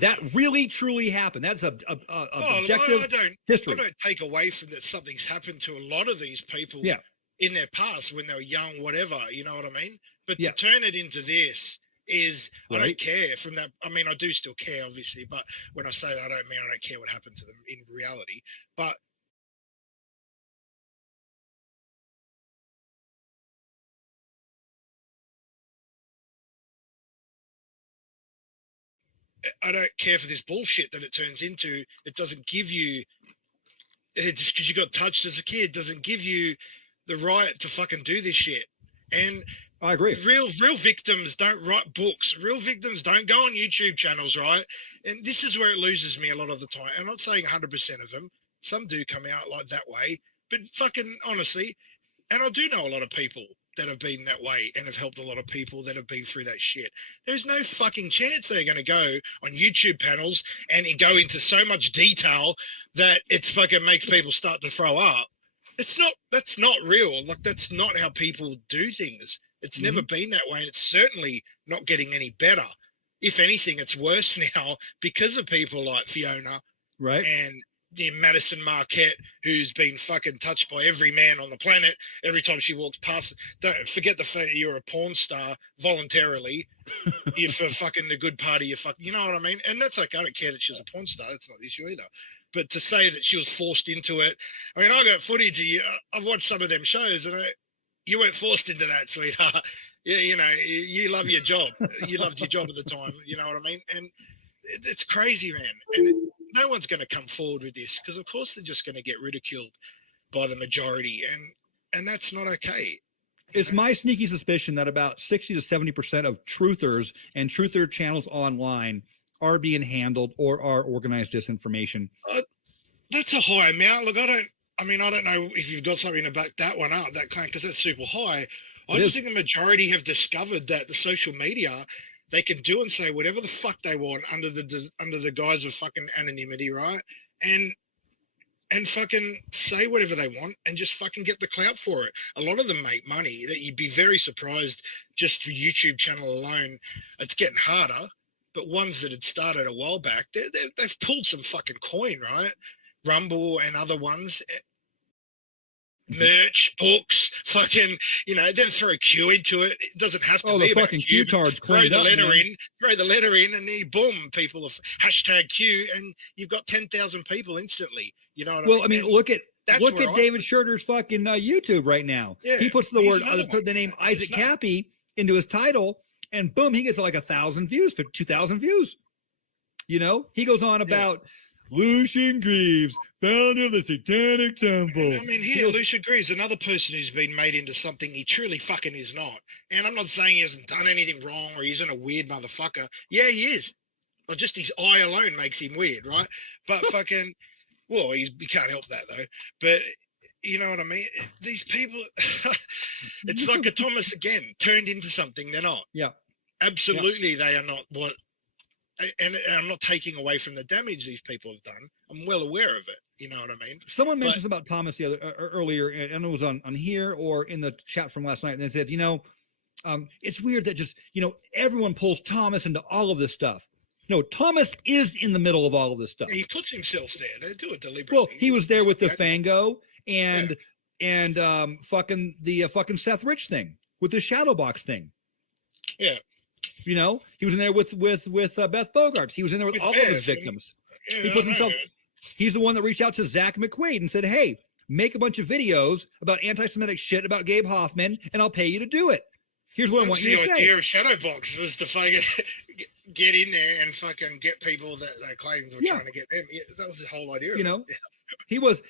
That really, truly happened. That's a objective history. I don't take away from that something's happened to a lot of these people in their past when they were young, whatever, you know what I mean? But to turn it into this is, I don't care from that. I mean, I do still care, obviously, but when I say that, I don't mean I don't care what happened to them in reality. But I don't care for this bullshit that it turns into. It doesn't give you, just because you got touched as a kid, doesn't give you the right to fucking do this shit. And I agree. Real victims don't write books. Real victims don't go on YouTube channels, right? And this is where it loses me a lot of the time. I'm not saying 100% of them. Some do come out like that way. But fucking honestly, and I do know a lot of people that have been that way and have helped a lot of people that have been through that shit. There's no fucking chance they're going to go on YouTube panels and go into so much detail that it fucking makes people start to throw up. That's not real. Like, that's not how people do things. It's never been that way. It's certainly not getting any better. If anything, it's worse now because of people like Fiona. Right. And Madison Marquette, who's been fucking touched by every man on the planet every time she walks past. Don't forget the fact that you're a porn star voluntarily. You're for fucking the good part of your fucking, you know what I mean? And that's okay. I don't care that she was a porn star. That's not the issue either. But to say that she was forced into it, I mean, I got footage of you. I've watched some of them shows, and you weren't forced into that, sweetheart. Yeah, you know, you love your job. You loved your job at the time. You know what I mean? And it's crazy, man. And no one's going to come forward with this because, of course, they're just going to get ridiculed by the majority, and that's not okay. It's my sneaky suspicion that about 60 to 70% of truthers and truther channels online are being handled or are organized disinformation. That's a high amount. Look, I don't know if you've got something to back that one up, that claim, because that's super high. I just think the majority have discovered that the social media, they can do and say whatever the fuck they want under the guise of fucking anonymity, right? And fucking say whatever they want and just fucking get the clout for it. A lot of them make money that you'd be very surprised just for YouTube channel alone. It's getting harder, but ones that had started a while back, they've pulled some fucking coin, right? Rumble and other ones, merch, books, fucking, you know, then throw Q into it. It doesn't have to be the fucking Q-tards. Throw the letter in, and then boom, people have hashtag Q, and you've got 10,000 people instantly. You know what I mean? Well, I mean, look at David Schurter's fucking YouTube right now. Yeah, he puts the name Isaac Cappy into his title, and boom, he gets like 1,000 views, 2,000 views. You know, he goes on about Lucien Greaves, founder of the Satanic Temple. I mean, Lucien Greaves, another person who's been made into something he truly fucking is not. And I'm not saying he hasn't done anything wrong or he isn't a weird motherfucker. Yeah, he is. Well, just his eye alone makes him weird, right? But fucking, well, you can't help that though. But you know what I mean? These people, it's like a Thomas again, turned into something they're not. Yeah. Absolutely, they are not what. And I'm not taking away from the damage these people have done. I'm well aware of it. You know what I mean? Someone mentioned about Thomas earlier, and it was on here or in the chat from last night. And they said, it's weird that just, everyone pulls Thomas into all of this stuff. No, Thomas is in the middle of all of this stuff. Yeah, he puts himself there. They do it deliberately. Well, he was there with the Fango and fucking the fucking Seth Rich thing with the Shadowbox thing. Yeah. He was in there with Beth Bogarts. He was in there with all of his victims. He puts himself. He's the one that reached out to Zach McQuaid and said, "Hey, make a bunch of videos about anti-Semitic shit about Gabe Hoffman, and I'll pay you to do it. Here's what I want you to say." The idea of Shadowbox was to fucking get in there and fucking get people that they claimed were trying to get them. Yeah, that was the whole idea.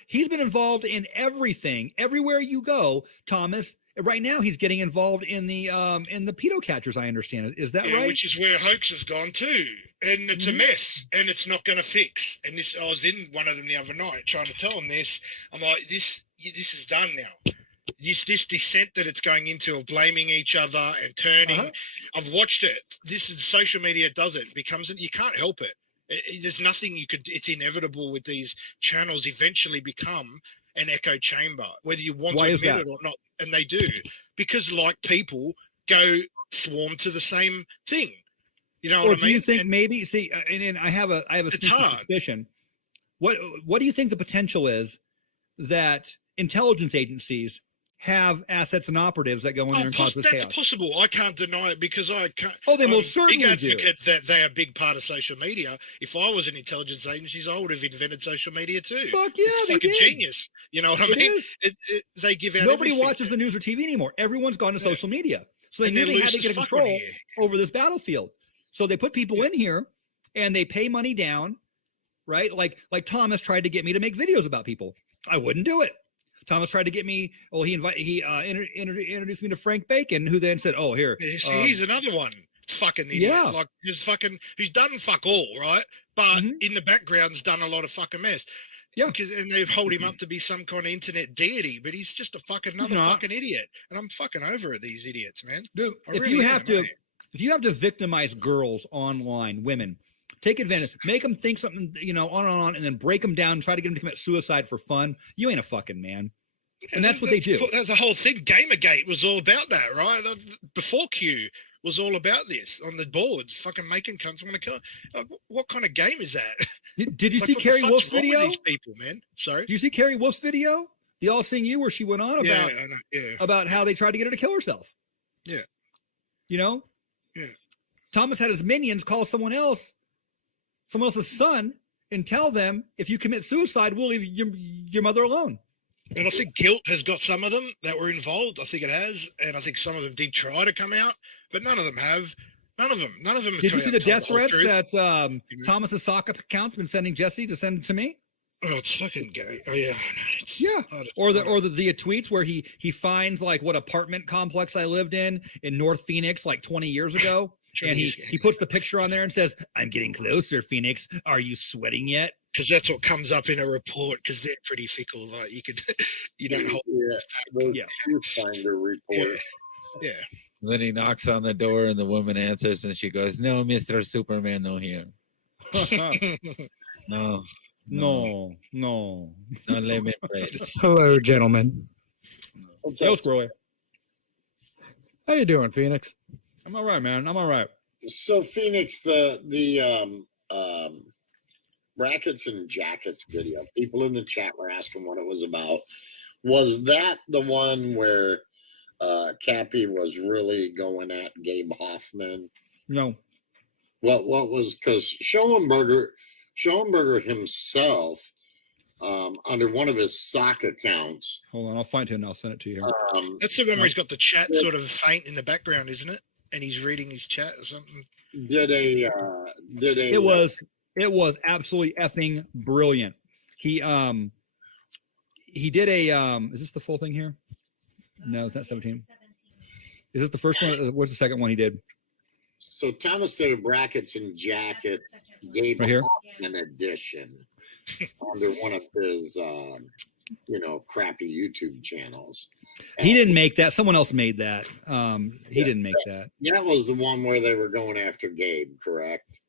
He's been involved in everything, everywhere you go, Thomas. Right now, he's getting involved in the pedo catchers. I understand it. Is that right? Which is where hoax has gone too, and it's a mess, and it's not going to fix. And this, I was in one of them the other night trying to tell them this. I'm like, this is done now. This descent that it's going into of blaming each other and turning. I've watched it. This is social media does it. You can't help it. There's nothing you could. It's inevitable with these channels. Eventually become an echo chamber, whether you want to admit it or not. And they do, because like people go swarm to the same thing. You know or what I do mean? you think maybe see? And I have a sneaky suspicion. What do you think the potential is that intelligence agencies have assets and operatives that go in there and cause this chaos? That's possible. I can't deny it because I can't. Oh, they most certainly big do. advocate that they are a big part of social media. If I was an intelligence agency, I would have invented social media too. Fuck yeah, it's fucking genius. You know what I mean? They give out. Nobody everything. watches the news or TV anymore. Everyone's gone to social media, so they knew they had to get control over this battlefield. So they put people in here, and they pay money down, right? Like Thomas tried to get me to make videos about people. I wouldn't do it. Thomas tried to get me. Well, he introduced me to Frank Bacon, who then said, "Oh, here, he's another one, fucking idiot. Yeah, like he's done fuck all, right? But in the background's done a lot of fucking mess. Yeah, and they hold him up to be some kind of internet deity, but he's just a fucking fucking idiot. And I'm fucking over at these idiots, man. Dude, if you have to victimize girls online, women. Take advantage. Make them think something, on, and then break them down and try to get them to commit suicide for fun. You ain't a fucking man. And that's what they do. That's the whole thing. Gamergate was all about that, right? Before Q was all about this on the boards, fucking making cunts want to kill. Like, what kind of game is that? Did you see Carrie Wolf's video? These people, man. Sorry. Did you see Carrie Wolf's video? The All Seeing You, where she went on about how they tried to get her to kill herself. Yeah. Yeah. Thomas had his minions call someone else's son and tell them, if you commit suicide, we'll leave your mother alone. And I think guilt has got some of them that were involved. I think it has. And I think some of them did try to come out, but none of them have. None of them. Did you see the death threats that Thomas's sock account's been sending Jesse to send to me? Oh, it's fucking gay. Oh yeah. Or the tweets where he finds like what apartment complex I lived in North Phoenix like 20 years ago. And he puts the picture on there and says, "I'm getting closer, Phoenix. Are you sweating yet?" Because that's what comes up in a report. Because they're pretty fickle. Like you don't hold. Finder report. Yeah. Then he knocks on the door, and the woman answers, and she goes, "No, Mr. Superman, no here. No, let me pray." Hello, gentlemen. Yo, Squirrely. How you doing, Phoenix? I'm all right, man. I'm all right. So, Phoenix, the brackets and jackets video, people in the chat were asking what it was about. Was that the one where Cappy was really going at Gabe Hoffman? No. What was, because Schoenberger himself, under one of his sock accounts. Hold on, I'll find it and I'll send it to you. That's the one where he's got the chat sort of faint in the background, isn't it? And he's reading his chat or something. It was absolutely effing brilliant. He did a is this the full thing here? No, it's not 17. Is this the first one? What's the second one he did? So Thomas did a brackets and jackets Gabe Hoffman edition under one of his crappy YouTube channels. He didn't make that. Someone else made that. He didn't make that. That was the one where they were going after Gabe, correct?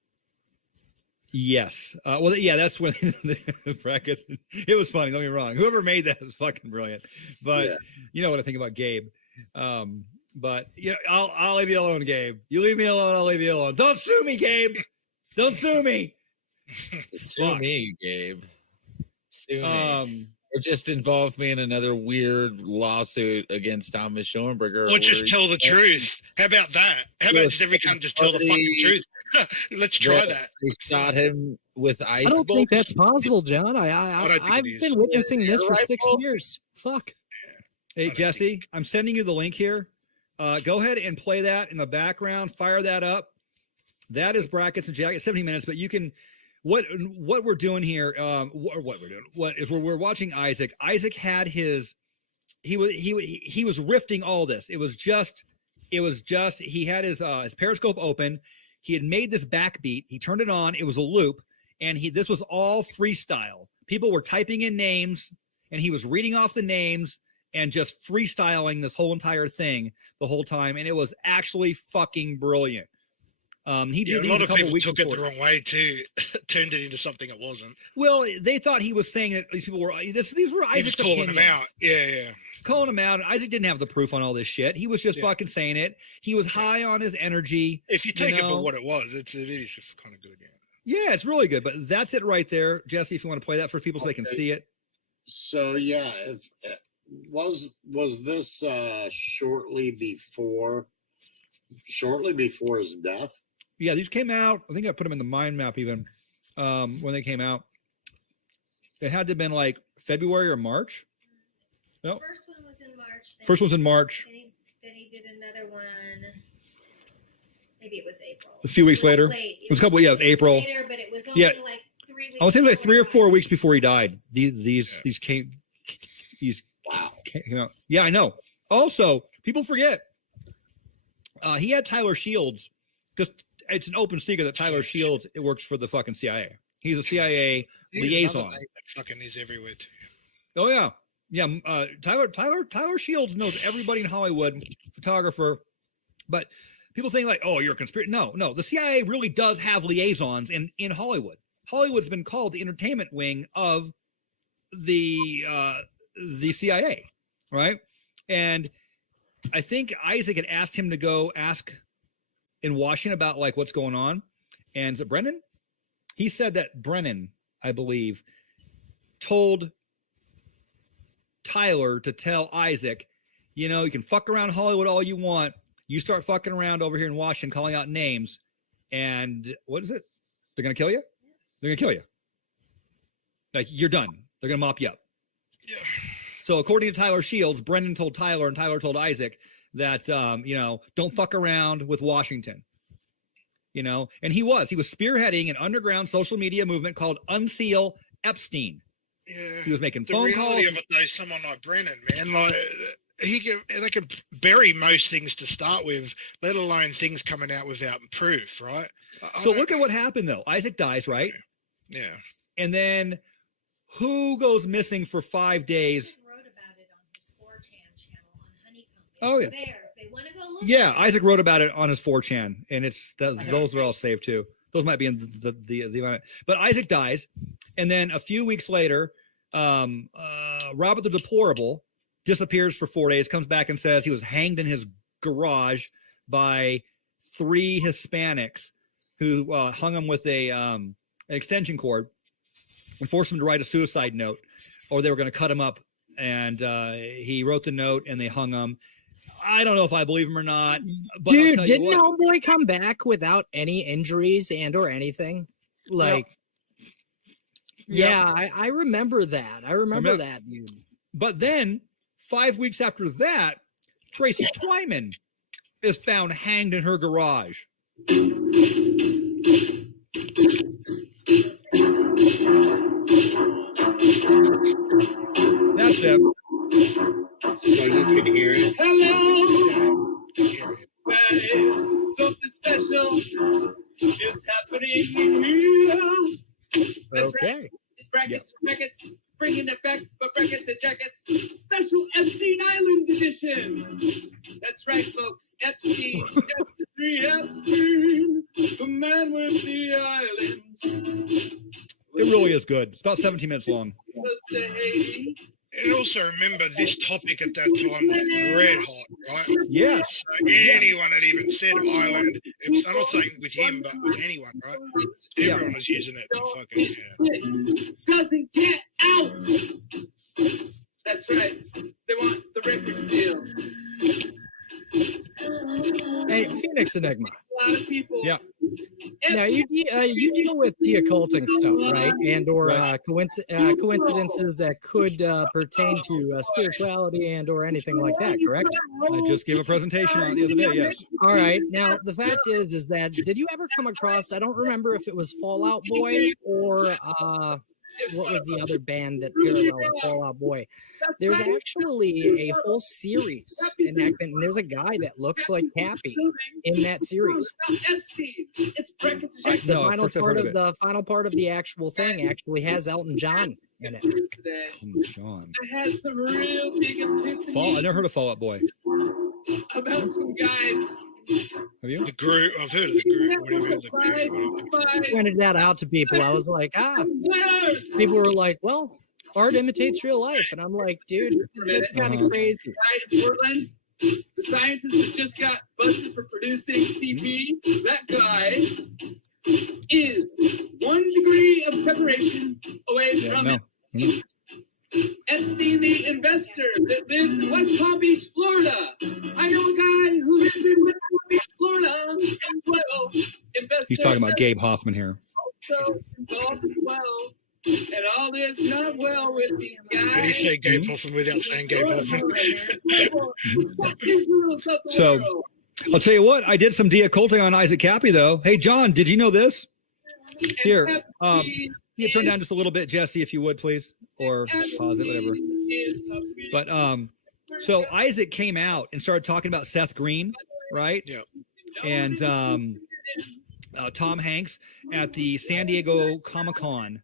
Yes. That's when the brackets. It was funny. Don't get me wrong. Whoever made that was fucking brilliant. But you know what I think about Gabe. But I'll leave you alone, Gabe. You leave me alone, I'll leave you alone. Don't sue me, Gabe. Don't sue me. Sue me, Gabe. Sue me. Or just involve me in another weird lawsuit against Thomas Schoenberger. Or just tell the truth. How about that? How about just every time just tell the fucking truth? Let's try that. They shot him with ice. I don't think bolts. that's possible, John. I've been witnessing this for 6 years. Fuck. Hey, Jesse, I'm sending you the link here. Go ahead and play that in the background. Fire that up. That is brackets and jackets. 17 minutes, but you can. What we're doing here, we're watching Isaac. Isaac had he was rifting all this. It was just he had his Periscope open. He had made this backbeat. He turned it on. It was a loop, and this was all freestyle. People were typing in names, and he was reading off the names and just freestyling this whole entire thing the whole time, and it was actually fucking brilliant. He did a lot of people took it the wrong way too, turned it into something it wasn't. Well, they thought he was saying that these people were these were Isaac's calling opinions. them out. Yeah. calling him out. And Isaac didn't have the proof on all this shit. He was just fucking saying it. He was high on his energy. If you take it for what it was, it is kind of good. Yeah, it's really good. But that's it right there, Jesse. If you want to play that for people so they can see it. So yeah, was this shortly before his death? Yeah, these came out. I think I put them in the mind map even when they came out. It had to have been like February or March. No, first one was in March. First one's in March. Then he did another one. Maybe it was April. A few weeks later. It was a couple. Yeah, it was April. Later, but it was only like 3 weeks. I would say like 3 or 4 weeks before he died. These came out. Yeah, I know. Also, people forget he had Tyler Shields, because it's an open secret that Tyler Shields works for the fucking CIA. He's a CIA liaison. That fucking is everywhere too. Oh yeah. Tyler Shields knows everybody in Hollywood, photographer, but people think like, oh, you're a conspiracy. No. The CIA really does have liaisons in Hollywood. Hollywood's been called the entertainment wing of the CIA, right? And I think Isaac had asked him to go ask in Washington about like what's going on. And is it Brennan? He said that Brennan, I believe, told Tyler to tell Isaac, you can fuck around Hollywood all you want. You start fucking around over here in Washington, calling out names, and what is it? They're going to kill you? They're going to kill you. Like, you're done. They're going to mop you up. Yeah. So according to Tyler Shields, Brendan told Tyler and Tyler told Isaac that, don't fuck around with Washington. And he was spearheading an underground social media movement called Unseal Epstein. Yeah. He was making phone calls. The reality of it, though, someone like Brennan, man, like they can bury most things to start with, let alone things coming out without proof, right? So look at what happened, though. Isaac dies, right? Yeah. And then who goes missing for 5 days? Isaac wrote about it on his 4chan channel on Honeycomb. Oh, yeah. There. They want to go look. Yeah, Isaac wrote about it on his 4chan, and those are all saved too. Those might be in the but Isaac dies, and then a few weeks later, Robert the Deplorable disappears for 4 days, comes back and says he was hanged in his garage by 3 Hispanics who hung him with an extension cord and forced him to write a suicide note, or they were going to cut him up. And he wrote the note, and they hung him. I don't know if I believe him or not. But dude, didn't Homeboy come back without any injuries or anything? Like, yeah, I remember that. I remember that, dude. But then 5 weeks after that, Tracy Twyman is found hanged in her garage. That's it. So you can hear it. Hello, that is something special is happening here. Okay. Right. It's brackets, bringing it back, but brackets and jackets. Special Epstein Island edition. That's right, folks. Epstein, Jeffrey Epstein, the man with the island. It really is good. It's about 17 minutes long. And also remember, this topic at that time was red hot, right? Yes. So anyone had even said island. I'm not saying with him, but with anyone, right? Everyone was using it to fucking. Doesn't get out. That's right. They want the record deal. Hey, Phoenix Enigma. A lot of people. Yeah. Now you deal with the occulting stuff, right? And or coincidences that could pertain to spirituality and or anything like that, correct? I just gave a presentation on it the other day. Yes. All right. Now the fact is that did you ever come across? I don't remember if it was Fallout Boy or what was the other band that paralleled Fall Out Boy? There's actually a whole series enactment, and there's a guy that looks like Cappy in that series. The final part of the actual thing actually has Elton John in it. Elton John. I had some real big epiphany. I never heard of Fall Out Boy. About some guys. Have you? The group. I've heard of the group. Whatever. I pointed that out to people. I was like, people were like, well, art imitates real life. And I'm like, dude, that's kind of crazy. Guys, Portland, the scientist that just got busted for producing CP, that guy is 1 degree of separation away from it. Epstein, the investor that lives in West Palm Beach, Florida. I know a guy who lives in West Palm Beach, Florida, and well, investor. He's talking about Gabe Hoffman here. Also involved as well. And all is not well with these guys. How do you say Gabe Hoffman without saying Gabe Hoffman? So, I'll tell you what, I did some de-occulting on Isaac Cappy, though. Hey, John, did you know this? Here, you turn down just a little bit, Jesse, if you would, please, or pause it, whatever. But so Isaac came out and started talking about Seth Green, right? Yeah. And Tom Hanks at the San Diego Comic-Con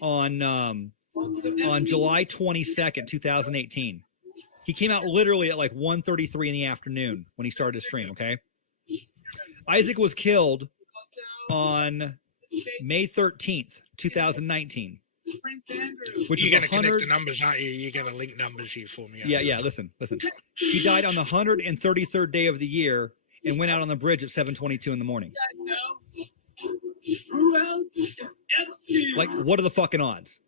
on July 22nd, 2018. He came out literally at like 1:33 in the afternoon when he started to stream. Okay. Isaac was killed on May 13th, 2019. Which you're is going to connect the numbers, aren't you? You're going to link numbers here for me. Yeah. Listen. He died on the 133rd day of the year and went out on the bridge at 7:22 in the morning. Who else is Epstein? Like, what are the fucking odds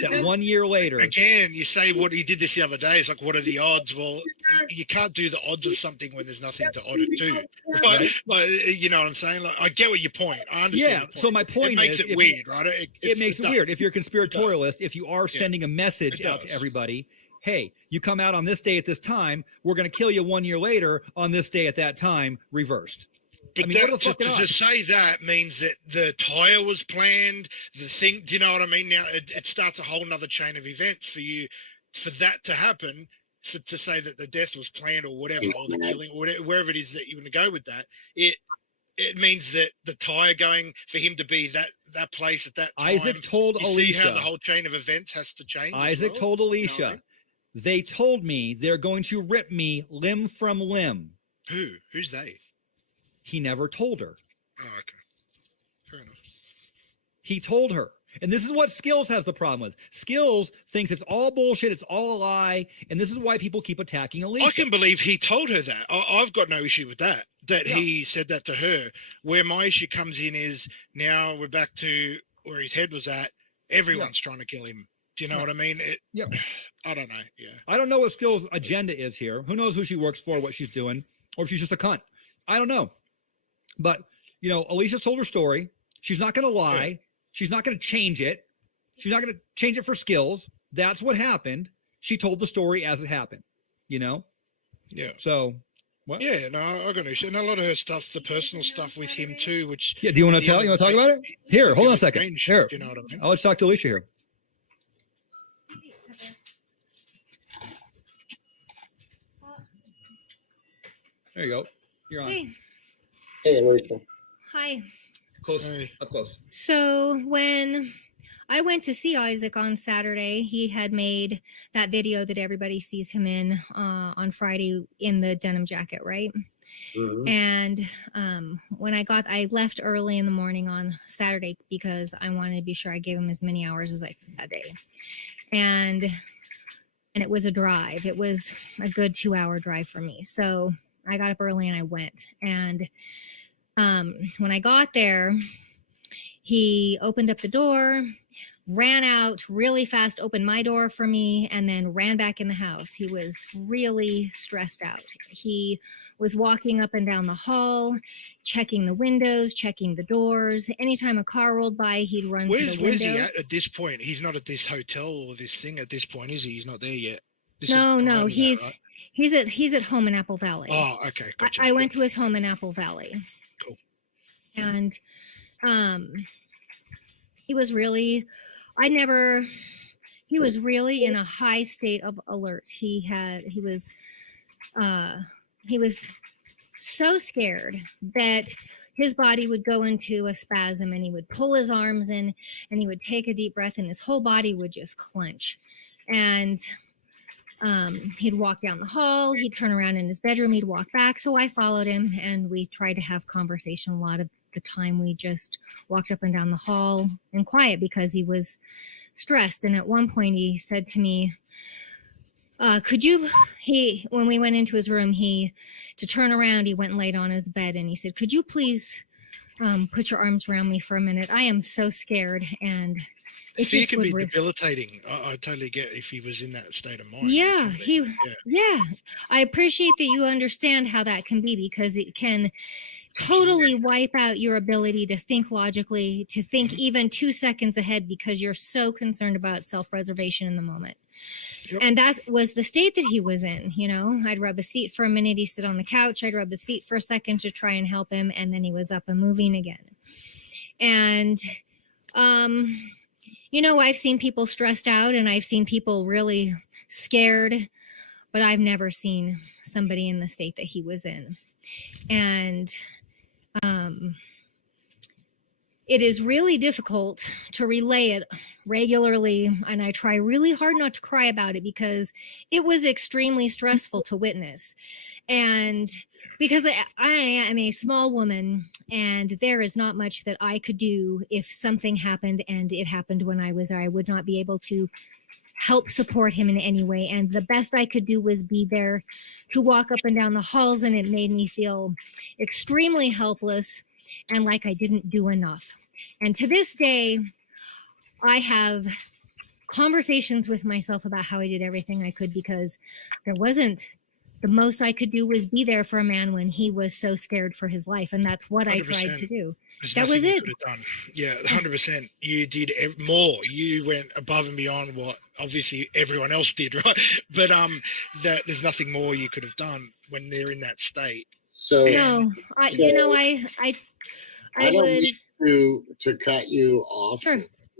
that 1 year later? Again, you say what he did this the other day. It's like, what are the odds? Well, you can't do the odds of something when there's nothing to odd it to. Right? Like, you know what I'm saying? Like, I get what your point. I understand. Yeah. Your point. So my point it makes it weird, right? It makes it weird. If you're a conspiratorialist, if you are sending a message out to everybody, hey, you come out on this day at this time, we're going to kill you 1 year later on this day at that time, reversed. But to say that means that the tire was planned, the thing, do you know what I mean? Now it starts a whole nother chain of events for you, for that to happen, to say that the death was planned or whatever, or the killing, or whatever, wherever it is that you want to go with that. It means that the tire going for him to be that place at that time. Isaac told Alicia. See how the whole chain of events has to change. Isaac told Alicia, you know what I mean? They told me they're going to rip me limb from limb. Who's they? He never told her. Oh, okay. Fair enough. He told her. And this is what Skills has the problem with. Skills thinks it's all bullshit, it's all a lie, and this is why people keep attacking Alicia. I can believe he told her that. I've got no issue with that, he said that to her. Where my issue comes in is now we're back to where his head was at. Everyone's trying to kill him. Do you know what I mean? I don't know. Yeah. I don't know what Skills' agenda is here. Who knows who she works for, what she's doing, or if she's just a cunt. I don't know. But, you know, Alicia told her story. She's not going to lie. Yeah. She's not going to change it. She's not going to change it for Skills. That's what happened. She told the story as it happened, you know? Yeah. So, what? Yeah, no, I got no issue. And a lot of her stuff's the personal stuff with him too, which... Yeah, do you want to tell? You want to talk about it? Here, hold on a second. Here. You know what I mean? I'll let you talk to Alicia here. There you go. You're on. Hey. Hey, Alicia. Hi. Close. Up close. So when I went to see Isaac on Saturday, he had made that video that everybody sees him in on Friday in the denim jacket, right? Mm-hmm. And when I left early in the morning on Saturday because I wanted to be sure I gave him as many hours as I could that day. And it was a drive. It was a good 2-hour drive for me. So I got up early and I went. And when I got there, he opened up the door, ran out really fast, opened my door for me, and then ran back in the house. He was really stressed out. He was walking up and down the hall, checking the windows, checking the doors. Anytime a car rolled by, he'd run to the window. Where's he at this point? He's not at this hotel or this thing at this point, is he? He's not there yet. No, he's at home in Apple Valley. Oh, okay, gotcha. I went to his home in Apple Valley. Cool. And he was really in a high state of alert. He was so scared that his body would go into a spasm and he would pull his arms in and he would take a deep breath and his whole body would just clench. And he'd walk down the hall, he'd turn around in his bedroom, he'd walk back. So I followed him and we tried to have conversation. A lot of the time we just walked up and down the hall in quiet because he was stressed. And at one point he said to me, when we went into his room, to turn around, he went and laid on his bed and he said, could you please put your arms around me for a minute? I am so scared. And fear can be debilitating. I totally get if he was in that state of mind. Yeah, I appreciate that you understand how that can be, because it can totally wipe out your ability to think logically, to think even 2 seconds ahead, because you're so concerned about self-preservation in the moment. Yep. And that was the state that he was in. You know, I'd rub his feet for a minute. He'd sit on the couch. I'd rub his feet for a second to try and help him. And then he was up and moving again. And, you know, I've seen people stressed out and I've seen people really scared, but I've never seen somebody in the state that he was in. And it is really difficult to relay it regularly, and I try really hard not to cry about it because it was extremely stressful to witness. And because I am a small woman, and there is not much that I could do if something happened, and it happened when I was there. I would not be able to help support him in any way. And the best I could do was be there to walk up and down the halls, and it made me feel extremely helpless and like I didn't do enough. And to this day, I have conversations with myself about how I did everything I could, because there wasn't, the most I could do was be there for a man when he was so scared for his life. And that's what 100%. I tried to do. That was it. Done. Yeah, 100%. You did more. You went above and beyond what obviously everyone else did, right? But there's nothing more you could have done when they're in that state. So no, I don't need to cut you off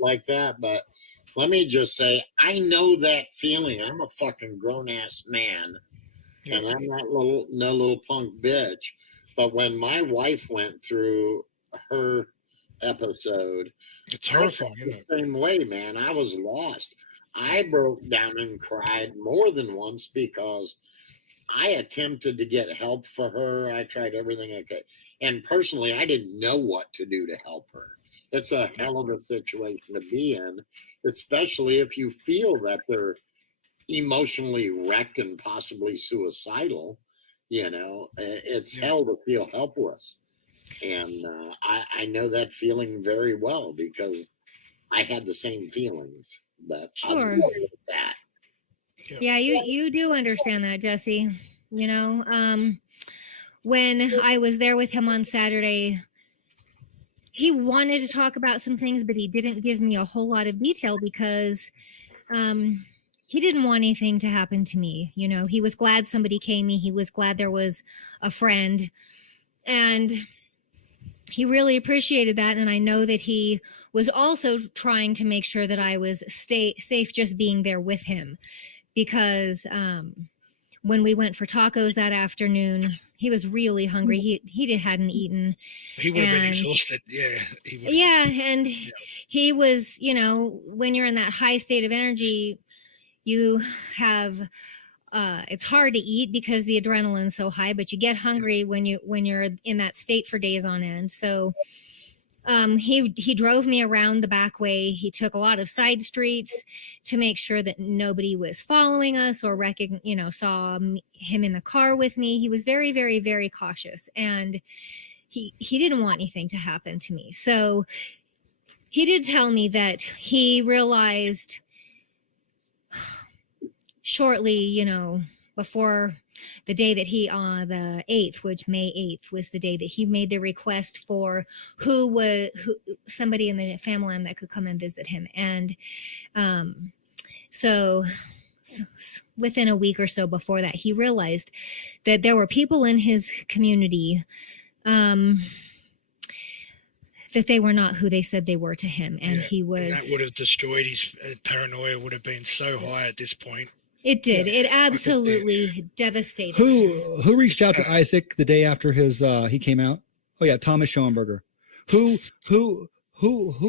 like that, but let me just say, I know that feeling. I'm a fucking grown ass man, and I'm not no little punk bitch. But when my wife went through her episode, it's horrifying. The same way, man. I was lost. I broke down and cried more than once because I attempted to get help for her. I tried everything I could. And personally, I didn't know what to do to help her. It's a hell of a situation to be in, especially if you feel that they're emotionally wrecked and possibly suicidal. You know, it's hell to feel helpless. And I know that feeling very well because I had the same feelings. But I'll deal with that. Yeah, you do understand that, Jesse. You know, when I was there with him on Saturday, he wanted to talk about some things, but he didn't give me a whole lot of detail because he didn't want anything to happen to me. You know, he was glad somebody came. He was glad there was a friend. And he really appreciated that. And I know that he was also trying to make sure that I was safe just being there with him. Because when we went for tacos that afternoon, he was really hungry. He hadn't eaten. He would have been exhausted. Yeah. And he was, you know, when you're in that high state of energy, you have, it's hard to eat because the adrenaline's so high, but you get hungry when you're in that state for days on end. So he drove me around the back way. He took a lot of side streets to make sure that nobody was following us or saw him in the car with me. He was very, very, very cautious, and he didn't want anything to happen to me. So he did tell me that he realized shortly, you know, before the day that he, the 8th, which May 8th was the day that he made the request for somebody in the family line that could come and visit him. And so within a week or so before that, he realized that there were people in his community that they were not who they said they were to him. And he was... And that would have destroyed his paranoia, would have been so high at this point. It did. It absolutely devastated. Who reached out to Isaac the day after he came out? Oh yeah, Thomas Schoenberger. Who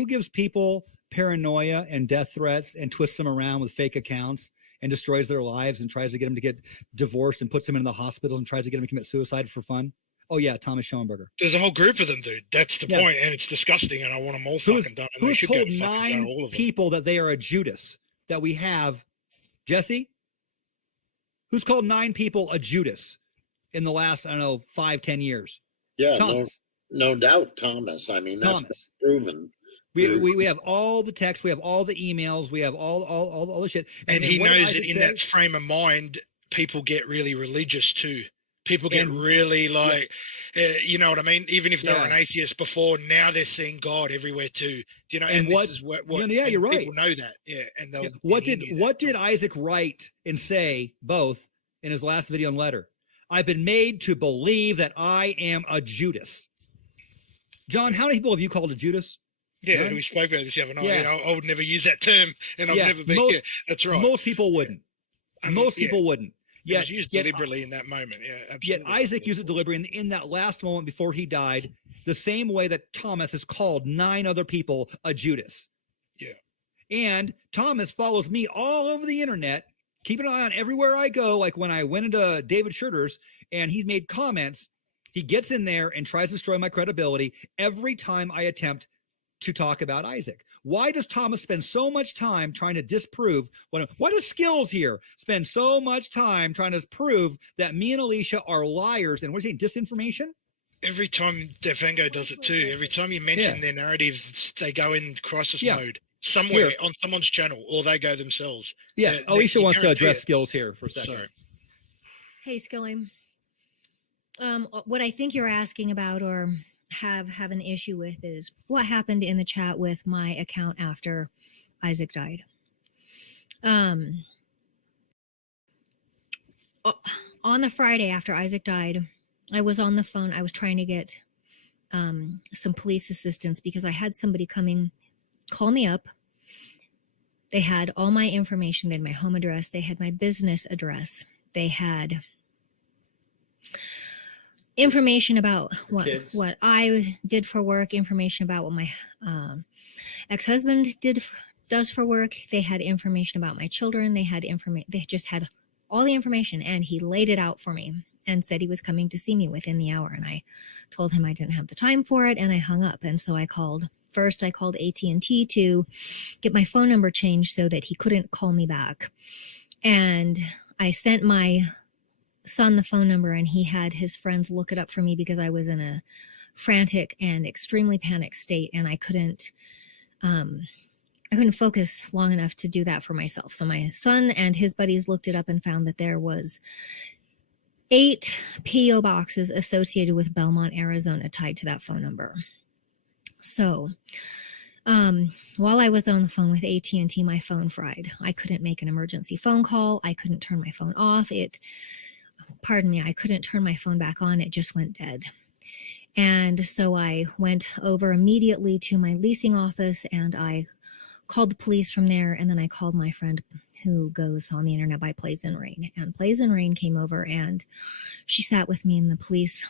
gives people paranoia and death threats and twists them around with fake accounts and destroys their lives and tries to get them to get divorced and puts them in the hospital and tries to get them to commit suicide for fun? Oh yeah, Thomas Schoenberger. There's a whole group of them, dude. That's the point, and it's disgusting, and I want them all fucking done. And Who's should told go 9 all of them. people that they are a Judas that we have? Jesse? Who's called 9 people a Judas in the last, I don't know, 5-10 years? Yeah, Thomas. no doubt, Thomas. I mean, that's proven. We have all the texts, we have all the emails, we have all the shit. And he knows that in that frame of mind, people get really religious too. People get really like, you know what I mean? Even if they were an atheist before, now they're seeing God everywhere too. Do you know? And this is what you're right. People know that. Yeah. And what did Isaac write and say both in his last video and letter? I've been made to believe that I am a Judas. John, how many people have you called a Judas? Yeah, we spoke about this the other night. Yeah. I would never use that term, and I've never been. That's right. Most people wouldn't. Most people wouldn't. It was used deliberately in that moment. Yeah, absolutely. Yet Isaac used it deliberately in that last moment before he died, the same way that Thomas has called 9 other people a Judas. Yeah. And Thomas follows me all over the internet, keeping an eye on everywhere I go. Like when I went into David Schurter's and he made comments, he gets in there and tries to destroy my credibility every time I attempt to talk about Isaac. Why does Thomas spend so much time trying to disprove why does Skills here spend so much time trying to prove that me and Alicia are liars and what do you say, disinformation? Every time Defango does it too. Every time you mention their narratives, they go in crisis mode somewhere on someone's channel, or they go themselves. Yeah, Alicia wants to address Skills here for a second. Sorry. Hey, Skilly. What I think you're asking about, or have an issue with, is what happened in the chat with my account after Isaac died. On the Friday after Isaac died, I was on the phone. I was trying to get some police assistance because I had somebody call me up. They had all my information. They had my home address. They had my business address. They had information about what I did for work, information about what my ex-husband does for work. They had information about my children. They just had all the information, and he laid it out for me and said he was coming to see me within the hour. And I told him I didn't have the time for it, and I hung up. And so I called AT&T to get my phone number changed so that he couldn't call me back. And I sent my son the phone number, and he had his friends look it up for me because I was in a frantic and extremely panicked state, and I couldn't focus long enough to do that for myself. So my son and his buddies looked it up and found that there was 8 PO boxes associated with Belmont, Arizona, tied to that phone number. So while I was on the phone with AT&T, my phone fried. I couldn't make an emergency phone call. I couldn't turn my phone off. I couldn't turn my phone back on. It just went dead. And so I went over immediately to my leasing office, and I called the police from there. And then I called my friend who goes on the internet by Plays in Rain. And Plays in Rain came over, and she sat with me, and the police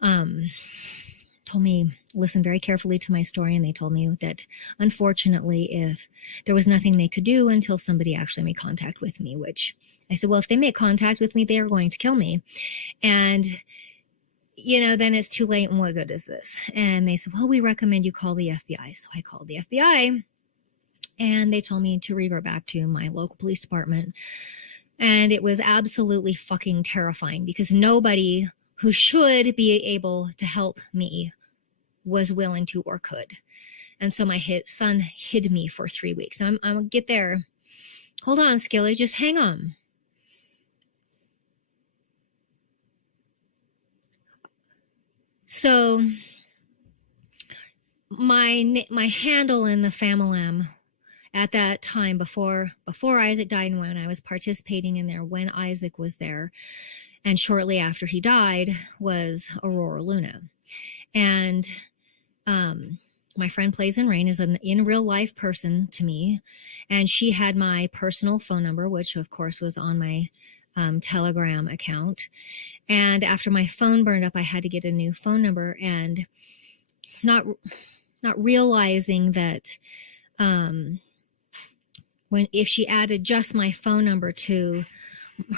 told me, listen very carefully to my story. And they told me that unfortunately, if there was nothing they could do until somebody actually made contact with me, which I said, well, if they make contact with me, they are going to kill me. And, then it's too late. And what good is this? And they said, well, we recommend you call the FBI. So I called the FBI, and they told me to revert back to my local police department. And it was absolutely fucking terrifying because nobody who should be able to help me was willing to or could. And so my son hid me for 3 weeks. I'm going to get there. Hold on, Skilly, just hang on. So my handle in the Famalam at that time, before Isaac died, and when I was participating in there, when Isaac was there, and shortly after he died, was Aurora Luna. And my friend Plays in Rain is an in real life person to me, and she had my personal phone number, which of course was on my Telegram account. And after my phone burned up, I had to get a new phone number, and not realizing that if she added just my phone number to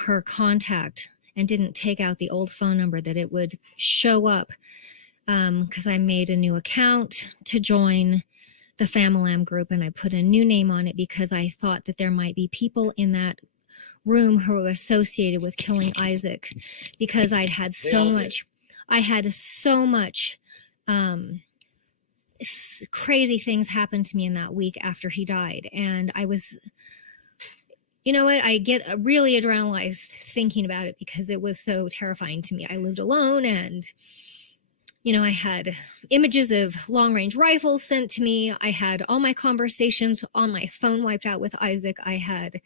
her contact and didn't take out the old phone number, that it would show up, because I made a new account to join the Famalam group, and I put a new name on it because I thought that there might be people in that room who were associated with killing Isaac, because I had so much crazy things happened to me in that week after he died. And I was, you know what, I get really adrenalized thinking about it because it was so terrifying to me. I lived alone, and you know, I had images of long-range rifles sent to me. I had all my conversations on my phone wiped out with Isaac. I had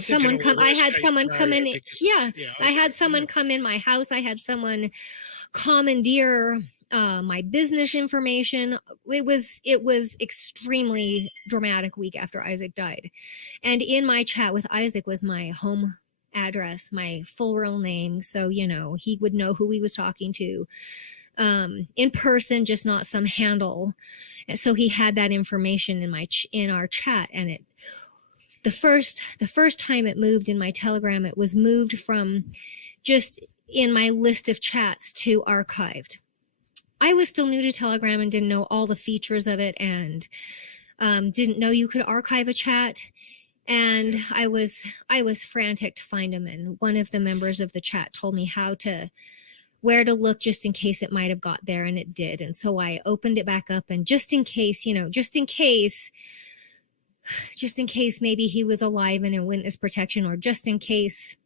someone come in. Yeah, I had someone come in my house. I had someone commandeer my business information. It was extremely dramatic week after Isaac died. And in my chat with Isaac was my home address, my full real name, so you know he would know who he was talking to in person, just not some handle. And so he had that information in our chat. And the first time it moved in my Telegram, it was moved from just in my list of chats to archived. I was still new to Telegram and didn't know all the features of it, and didn't know you could archive a chat. And I was frantic to find him. And one of the members of the chat told me where to look just in case it might have got there, and it did. And so I opened it back up, and just in case maybe he was alive and in witness protection, or just in case,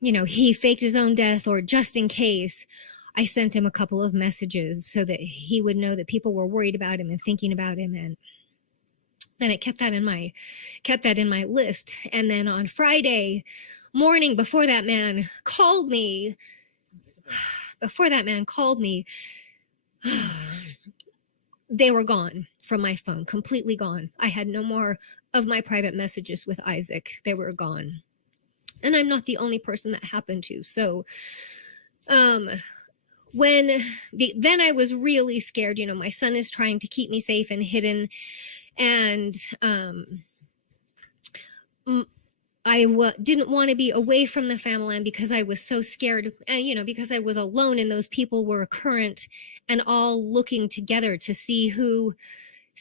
you know, he faked his own death, or just in case, I sent him a couple of messages so that he would know that people were worried about him and thinking about him. And then it kept that in my list. And then on Friday morning, before that man called me, they were gone from my phone, completely gone. I had no more of my private messages with Isaac. They were gone. And I'm not the only person that happened to. So, then I was really scared. You know, my son is trying to keep me safe and hidden. And I didn't want to be away from the family because I was so scared, and you know, because I was alone, and those people were current and all looking together to see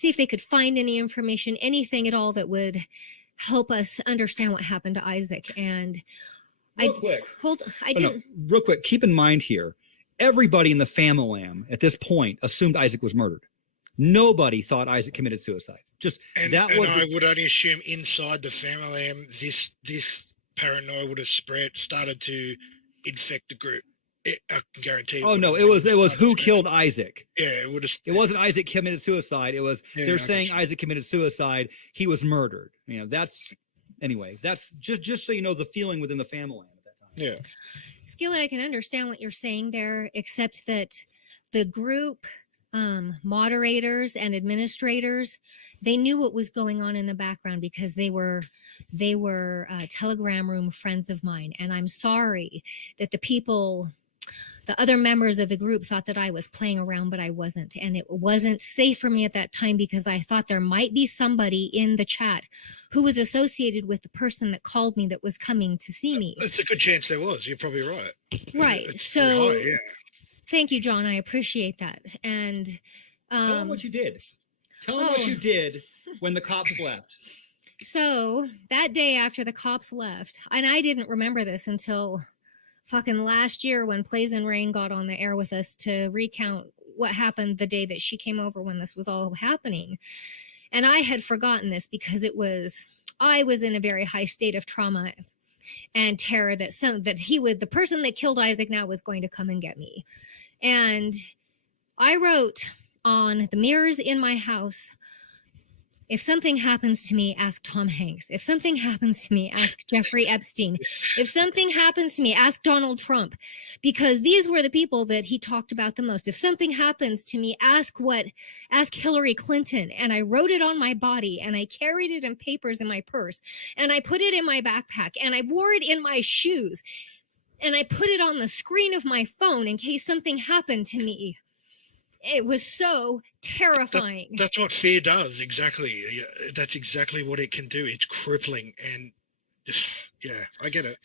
if they could find any information, anything at all that would help us understand what happened to Isaac. And real quick, keep in mind here, everybody in the Famalam at this point assumed Isaac was murdered. Nobody thought Isaac committed suicide. I would only assume inside the family, this paranoia would have started to infect the group. I can guarantee. Oh no, it was who killed Isaac. Yeah, it would have. It wasn't Isaac committed suicide. It was they're saying Isaac committed suicide. He was murdered. You know, that's just so you know the feeling within the family at that time. Yeah, Skillet, I can understand what you're saying there, except that the group moderators and administrators, they knew what was going on in the background because they were Telegram room friends of mine. And I'm sorry that the other members of the group thought that I was playing around, but I wasn't. And it wasn't safe for me at that time because I thought there might be somebody in the chat who was associated with the person that called me that was coming to see me. It's a good chance there was. You're probably right. Right. It's so high, yeah. Thank you, John. I appreciate that. And tell them what you did. Tell them what you did when the cops left. So that day after the cops left, and I didn't remember this until fucking last year when Plays and Rain got on the air with us to recount what happened the day that she came over when this was all happening. And I had forgotten this because I was in a very high state of trauma and terror that the person that killed Isaac now was going to come and get me. And I wrote on the mirrors in my house, if something happens to me, ask Tom Hanks. If something happens to me, ask Jeffrey Epstein. If something happens to me, ask Donald Trump, because these were the people that he talked about the most. If something happens to me, ask Hillary Clinton. And I wrote it on my body, and I carried it in papers in my purse, and I put it in my backpack, and I wore it in my shoes, and I put it on the screen of my phone in case something happened to me. It was so terrifying. That's what fear does. Exactly. That's exactly what it can do. It's crippling. And Yeah, I get it.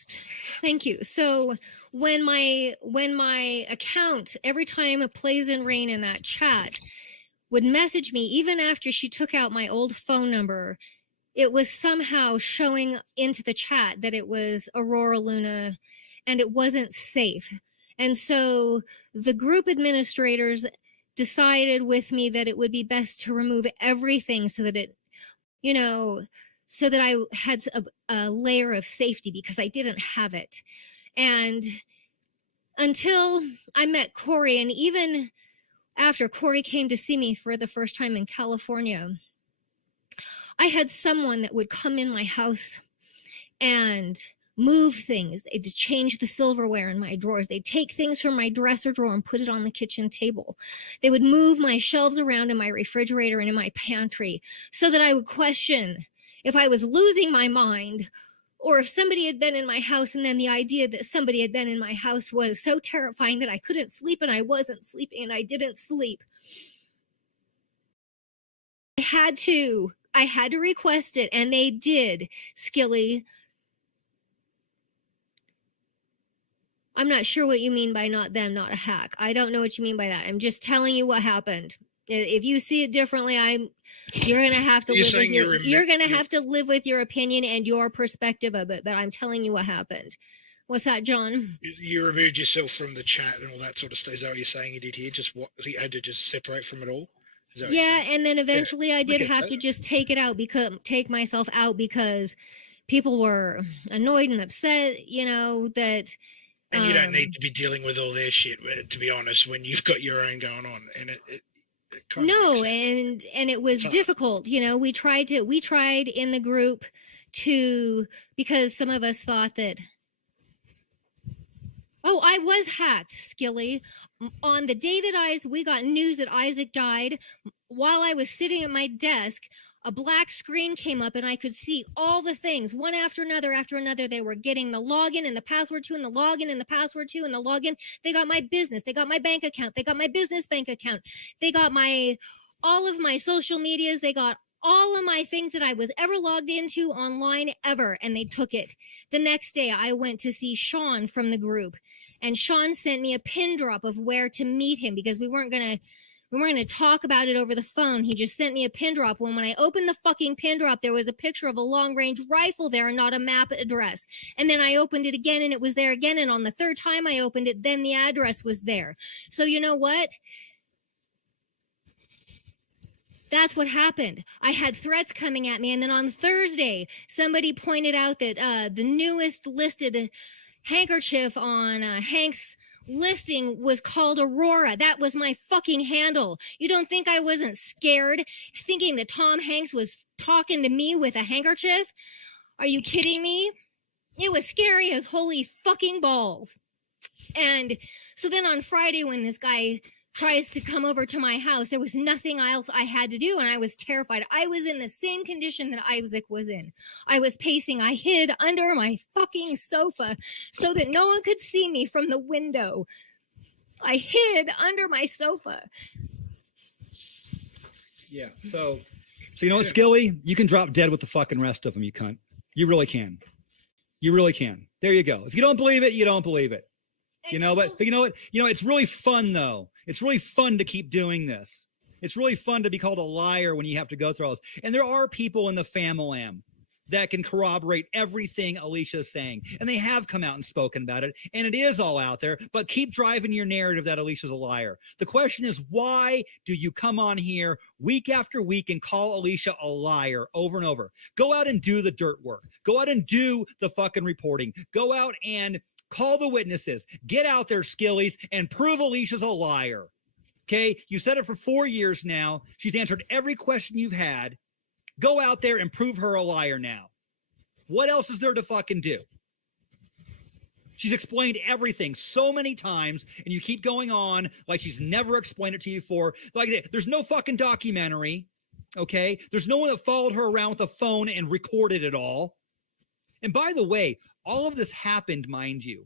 Thank you. So when my account, every time it plays in rain in that chat, would message me, even after she took out my old phone number, it was somehow showing into the chat that it was Aurora Luna and it wasn't safe. And so the group administrators decided with me that it would be best to remove everything so that it, you know, so that I had a layer of safety, because I didn't have it. And until I met Corey, and even after Corey came to see me for the first time in California, I had someone that would come in my house and move things. They'd change the silverware in my drawers. They'd take things from my dresser drawer and put it on the kitchen table. They would move my shelves around in my refrigerator and in my pantry so that I would question if I was losing my mind, or if somebody had been in my house, and then the idea that somebody had been in my house was so terrifying that I couldn't sleep, and I wasn't sleeping, and I didn't sleep. I had to request it, and they did, Skilly. I'm not sure what you mean by not them, not a hack. I don't know what you mean by that. I'm just telling you what happened. If you see it differently, you're gonna have to live with you're gonna have to live with your opinion and your perspective of it. But I'm telling you what happened. What's that, John? You removed yourself from the chat and all that sort of stuff. Is that what you're saying? You did here? Just what you had to just separate from it all? Yeah, and then eventually I did have to just take myself out because people were annoyed and upset. You know that. And you don't need to be dealing with all their shit, to be honest, when you've got your own going on, and it no, and it was difficult. You know, we tried in the group to, because some of us thought that, oh, I was hacked, Skilly. On the day that we got news that Isaac died, while I was sitting at my desk, a black screen came up and I could see all the things, one after another. They were getting the login and the password to, and the login and the password to, and the login. They got my business. They got my bank account. They got my business bank account. They got all of my social medias. They got all of my things that I was ever logged into online ever, and they took it. The next day I went to see Sean from the group, and Sean sent me a pin drop of where to meet him, because we weren't going to talk about it over the phone. He just sent me a pin drop. When I opened the fucking pin drop, there was a picture of a long-range rifle there and not a map address. And then I opened it again and it was there again. And on the third time I opened it, then the address was there. So you know what? That's what happened. I had threats coming at me. And then on Thursday, somebody pointed out that the newest listed handkerchief on Hank's listing was called Aurora. That was my fucking handle. You don't think I wasn't scared, thinking that Tom Hanks was talking to me with a handkerchief? Are you kidding me? It was scary as holy fucking balls. And so then on Friday, when this guy tries to come over to my house, there was nothing else I had to do, and I was terrified. I was in the same condition that Isaac was in. I was pacing. I hid under my fucking sofa so that no one could see me from the window. I hid under my sofa. Yeah, so you know what, Skilly? You can drop dead with the fucking rest of them, you cunt. You really can. You really can. There you go. If you don't believe it, you don't believe it. You know, but you know what? You know, it's really fun, though. It's really fun to keep doing this. It's really fun to be called a liar when you have to go through all this. And there are people in the family that can corroborate everything Alicia is saying. And they have come out and spoken about it. And it is all out there. But keep driving your narrative that Alicia's a liar. The question is, why do you come on here week after week and call Alicia a liar over and over? Go out and do the dirt work. Go out and do the fucking reporting. Go out and call the witnesses. Get out there, Skillies, and prove Alicia's a liar. Okay? You said it for 4 years now. She's answered every question you've had. Go out there and prove her a liar now. What else is there to fucking do? She's explained everything so many times, and you keep going on like she's never explained it to you before. Like, there's no fucking documentary, okay? There's no one that followed her around with a phone and recorded it all. And by the way, all of this happened, mind you,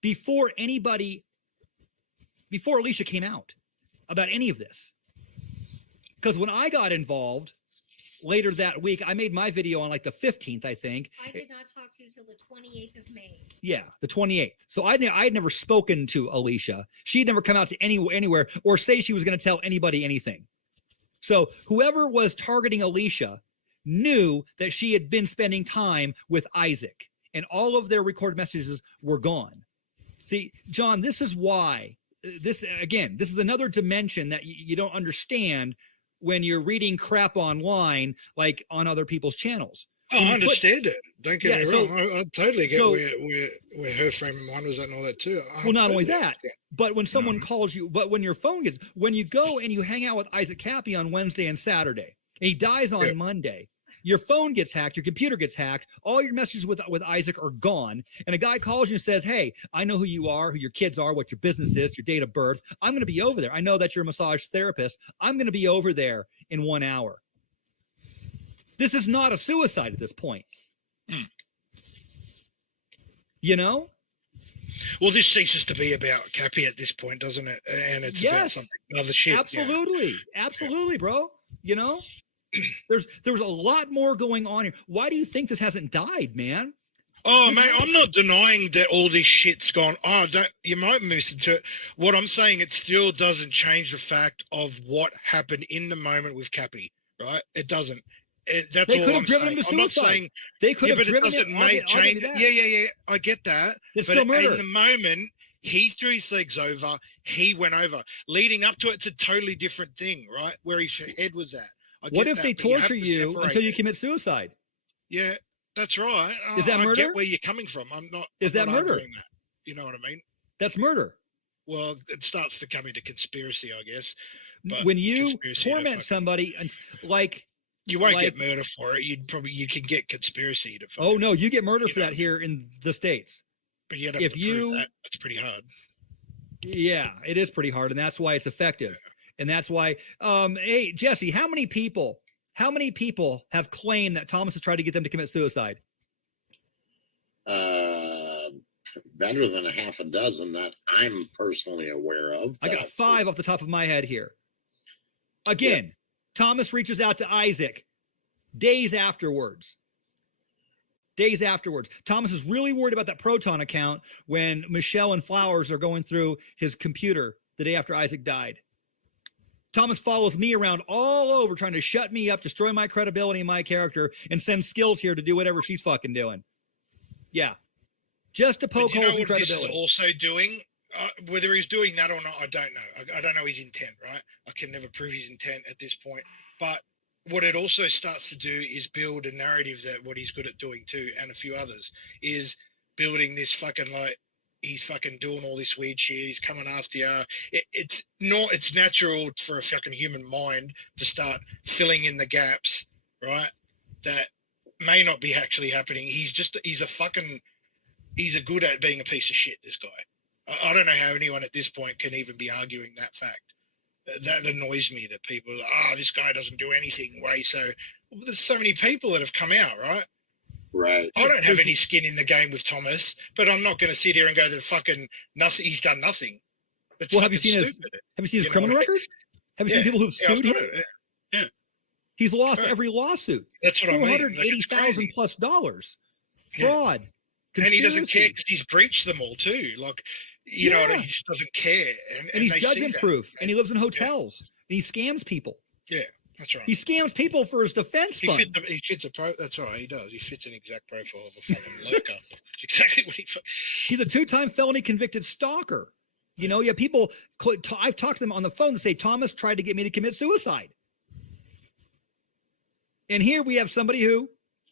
before Alicia came out about any of this. Because when I got involved, later that week. I made my video on like the 15th, I think. I did not talk to you until the 28th of May. Yeah, the 28th. So I had never spoken to Alicia. She'd never come out to anywhere or say she was going to tell anybody anything. So whoever was targeting Alicia knew that she had been spending time with Isaac, and all of their recorded messages were gone. See, John, this is why this is another dimension that you don't understand when you're reading crap online, like on other people's channels. Oh, I understand it. Don't get me wrong. I totally get where her frame of mind was at and all that too. Well, not only that, but when someone calls you, but when your phone gets, when you go and you hang out with Isaac Cappy on Wednesday and Saturday, and he dies on Monday, your phone gets hacked, your computer gets hacked, all your messages with Isaac are gone, and a guy calls you and says, hey, I know who you are, who your kids are, what your business is, your date of birth. I'm going to be over there. I know that you're a massage therapist. I'm going to be over there in 1 hour. This is not a suicide at this point. You know? Well, this ceases to be about Cappy at this point, doesn't it? And it's about something other shit. Absolutely. Yeah. Absolutely, bro. You know? There was a lot more going on here. Why do you think this hasn't died, man? Oh, mate, I'm not denying that all this shit's gone. You might miss into it. What I'm saying, it still doesn't change the fact of what happened in the moment with Cappy, right? It doesn't. That's they all could I'm have driven saying. him to I'm not suicide. saying They could have but driven it doesn't make change. Yeah. I get that. It's but still murder. in the moment, he threw his legs over. He went over. Leading up to it's a totally different thing, right? Where his head was at. What if they torture you until you commit suicide? Yeah, that's right. Is that murder? I get where you're coming from. Is that murder? That. You know what I mean? That's murder. Well, it starts to come into conspiracy, I guess. But when you torment somebody, like you won't get murder for it. You can get conspiracy to. Oh no, you get murder for that here in the States. But you have to prove that. That's pretty hard. Yeah, it is pretty hard, and that's why it's effective. Yeah. And that's why, hey, Jesse, how many people have claimed that Thomas has tried to get them to commit suicide? Better than a half a dozen that I'm personally aware of. I got 5 off the top of my head here. Again, Thomas reaches out to Isaac days afterwards. Thomas is really worried about that Proton account when Michelle and Flowers are going through his computer the day after Isaac died. Thomas follows me around all over trying to shut me up, destroy my credibility and my character, and send Skills here to do whatever she's fucking doing. Yeah. Just to poke holes in credibility. This is also doing, whether he's doing that or not, I don't know. I don't know his intent, right? I can never prove his intent at this point. But what it also starts to do is build a narrative that what he's good at doing too, and a few others, is building this fucking like, he's fucking doing all this weird shit. He's coming after you. It's natural for a fucking human mind to start filling in the gaps, right? That may not be actually happening. He's a good at being a piece of shit, this guy. I don't know how anyone at this point can even be arguing that fact. That annoys me that people are like, this guy doesn't do anything. There's so many people that have come out, right? Right. I don't have any skin in the game with Thomas, but I'm not going to sit here and go that fucking nothing. He's done nothing. Well, have you seen his criminal record? Have you seen people who've sued him? Yeah. He's lost every lawsuit. That's what I mean. $480,000 plus dollars. Fraud. And he doesn't care because he's breached them all too. Like, you know, he just doesn't care. And he's judgment proof. And he lives in hotels. And he scams people. Yeah. That's right. He scams people for his defense fund. He fits that's right. He does. He fits an exact profile of a fucking lurker. Exactly what he's a 2-time felony convicted stalker. You know, people. I've talked to them on the phone to say Thomas tried to get me to commit suicide. And here we have somebody who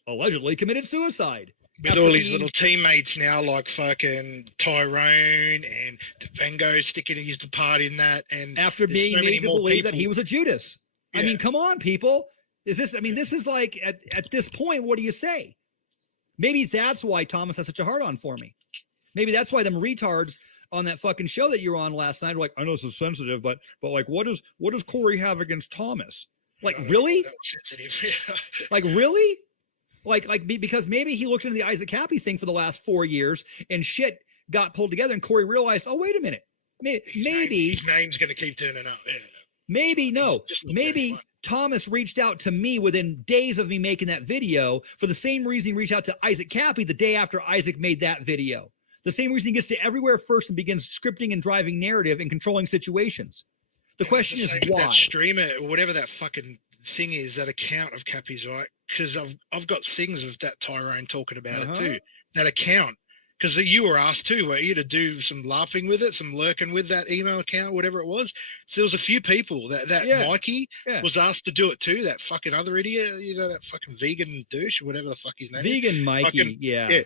allegedly committed suicide. With all his little teammates now, like fucking Tyrone and Devengo sticking his part in that, and after being made to believe that he was a Judas. Yeah. I mean, come on, people. This is like at this point, what do you say? Maybe that's why Thomas has such a hard on for me. Maybe that's why them retards on that fucking show that you were on last night were like, I know this is sensitive, but like, what does Corey have against Thomas? Like, really? That was sensitive. Like, really? Like because maybe he looked into the Isaac Cappy thing for the last 4 years and shit got pulled together, and Corey realized, oh, wait a minute, maybe his name's going to keep turning up. Yeah. Maybe Thomas reached out to me within days of me making that video for the same reason he reached out to Isaac Cappy the day after Isaac made that video. The same reason he gets to everywhere first and begins scripting and driving narrative and controlling situations. The question is why. That streamer, or whatever that fucking thing is, that account of Cappy's, right? Because I've got things of that Tyrone talking about it too. That account. Because you were asked too, were you, to do some laughing with it, some lurking with that email account, whatever it was. So there was a few people that Mikey was asked to do it too. That fucking other idiot, that fucking vegan douche or whatever the fuck his name is. Vegan Mikey, yeah.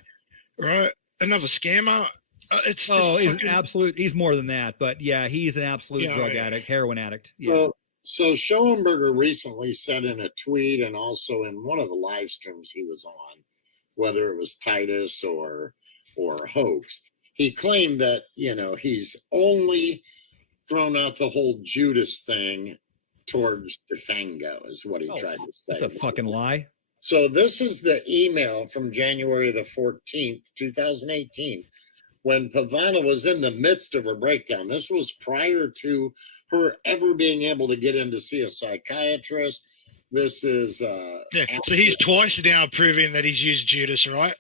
Right. Another scammer. It's just he's an absolute. He's more than that, but yeah, he's an absolute drug addict, heroin addict. Yeah. So Schoenberger recently said in a tweet and also in one of the live streams he was on, whether it was Titus or Hoax, he claimed that, he's only thrown out the whole Judas thing towards DeFango, is what he tried to say. That's a fucking lie. So this is the email from January the 14th, 2018, when Pavana was in the midst of her breakdown. This was prior to her ever being able to get in to see a psychiatrist. This is so he's twice now proving that he's used Judas, right?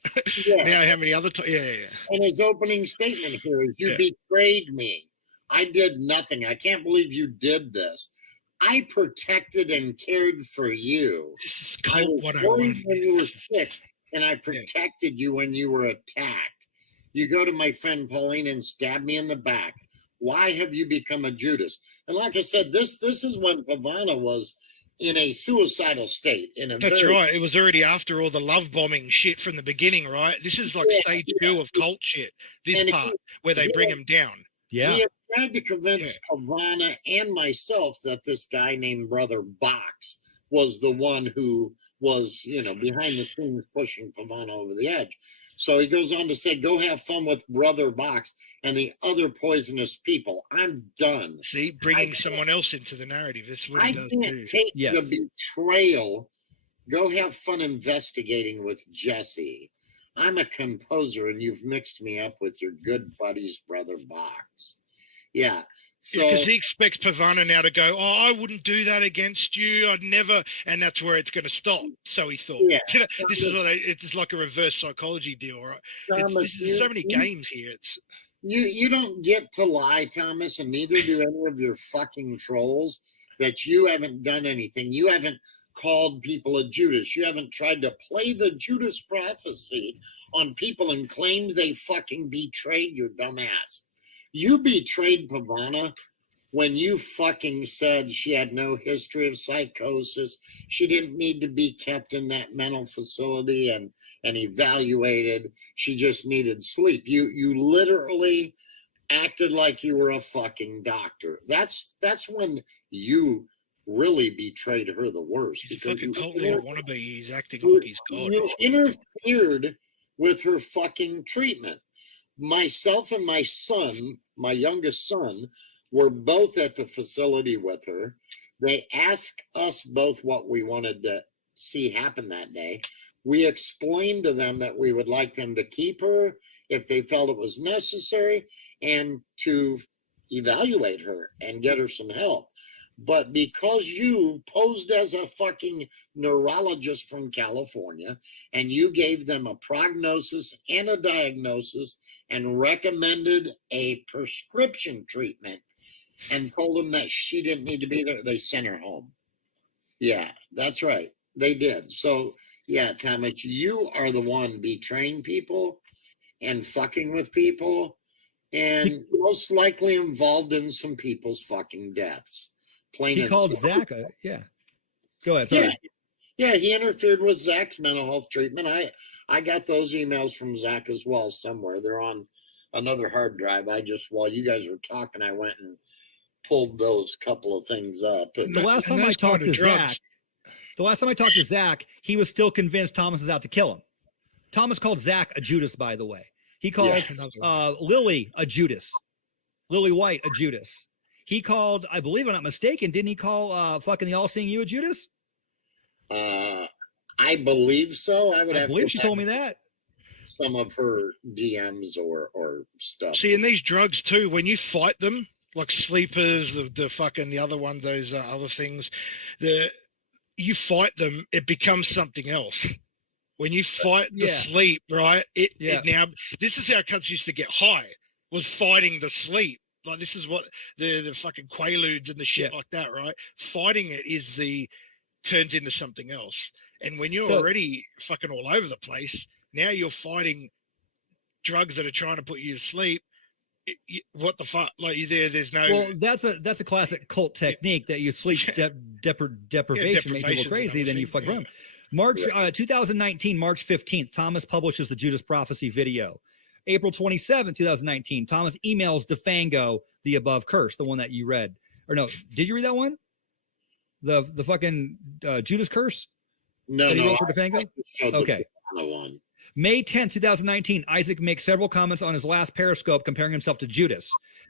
Yeah. Now how many other And his opening statement here is, you betrayed me. I did nothing. I can't believe you did this. I protected and cared for you. This is I cold. was worried when you were sick, and I protected you when you were attacked. You go to my friend Pauline and stab me in the back. Why have you become a Judas? And like I said, this is when Pavana was in a suicidal state. That's right. It was already after all the love bombing shit from the beginning, right? This is like stage 2 of cult shit. This part where they bring him down. Yeah. He had tried to convince Pavana and myself that this guy named Brother Box was the one who was, behind the scenes pushing Pavana over the edge. So he goes on to say, go have fun with Brother Box and the other poisonous people. I'm done. See, bringing someone else into the narrative. That's what he does I can't take the betrayal. Go have fun investigating with Jesse. I'm a composer, and you've mixed me up with your good buddies, Brother Box. Yeah. So, because he expects Pavana now to go, I wouldn't do that against you. I'd never, and that's where it's going to stop. So he thought. Yeah. This is what it's like a reverse psychology deal, right? There's so many games here. You don't get to lie, Thomas, and neither do any of your fucking trolls, that you haven't done anything. You haven't called people a Judas. You haven't tried to play the Judas prophecy on people and claimed they fucking betrayed your dumbass. You betrayed Pavana when you fucking said she had no history of psychosis. She didn't need to be kept in that mental facility and evaluated. She just needed sleep. You literally acted like you were a fucking doctor. That's when you really betrayed her the worst. He's fucking cult leader wannabe. He's acting like he's God. You interfered with her fucking treatment. Myself and my son, my youngest son, were both at the facility with her. They asked us both what we wanted to see happen that day. We explained to them that we would like them to keep her if they felt it was necessary and to evaluate her and get her some help. But because you posed as a fucking neurologist from California and you gave them a prognosis and a diagnosis and recommended a prescription treatment and told them that she didn't need to be there, they sent her home. Yeah, that's right. They did. So, yeah, Thomas, you are the one betraying people and fucking with people and most likely involved in some people's fucking deaths. He called Zach. Go ahead. Sorry. Yeah, he interfered with Zach's mental health treatment. I got those emails from Zach as well somewhere. They're on another hard drive. While you guys were talking, I went and pulled those couple of things up. The last time I talked to Zach, he was still convinced Thomas is out to kill him. Thomas called Zach a Judas, by the way. He called Lily a Judas. Lily White a Judas. He called, I believe I'm not mistaken, didn't he call fucking the All-Seeing You a Judas? I believe so. I believe she told me that. Some of her DMs or stuff. See, in these drugs too, when you fight them, like sleepers, the other one, those other things. You fight them, it becomes something else. When you fight the sleep, right? It now, this is how cunts used to get high, was fighting the sleep. Like, this is what the fucking Quaaludes and the shit like that, right? Fighting it turns into something else. And when you're already fucking all over the place, now you're fighting drugs that are trying to put you to sleep. What the fuck? Like, there's no. Well, that's a classic cult technique that you sleep deprivation make people crazy, then you fuck around. March 2019, March 15th, Thomas publishes the Judas Prophecy video. April 27th, 2019, Thomas emails DeFango the above curse, the one that you read. Or no, did you read that one? The fucking Judas curse? No, no. For DeFango? Okay. One. May 10th, 2019, Isaac makes several comments on his last Periscope comparing himself to Judas.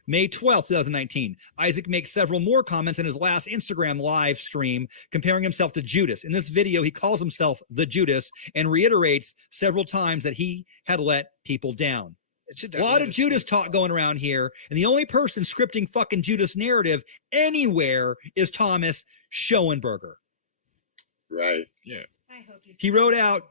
May 12th, 2019, Isaac makes several more comments in his last Instagram live stream comparing himself to Judas. In this video, he calls himself the Judas and reiterates several times that he had let people down. A lot of Judas talk going around here, and the only person scripting fucking Judas narrative anywhere is Thomas Schoenberger. Right. Yeah. I hope he wrote out.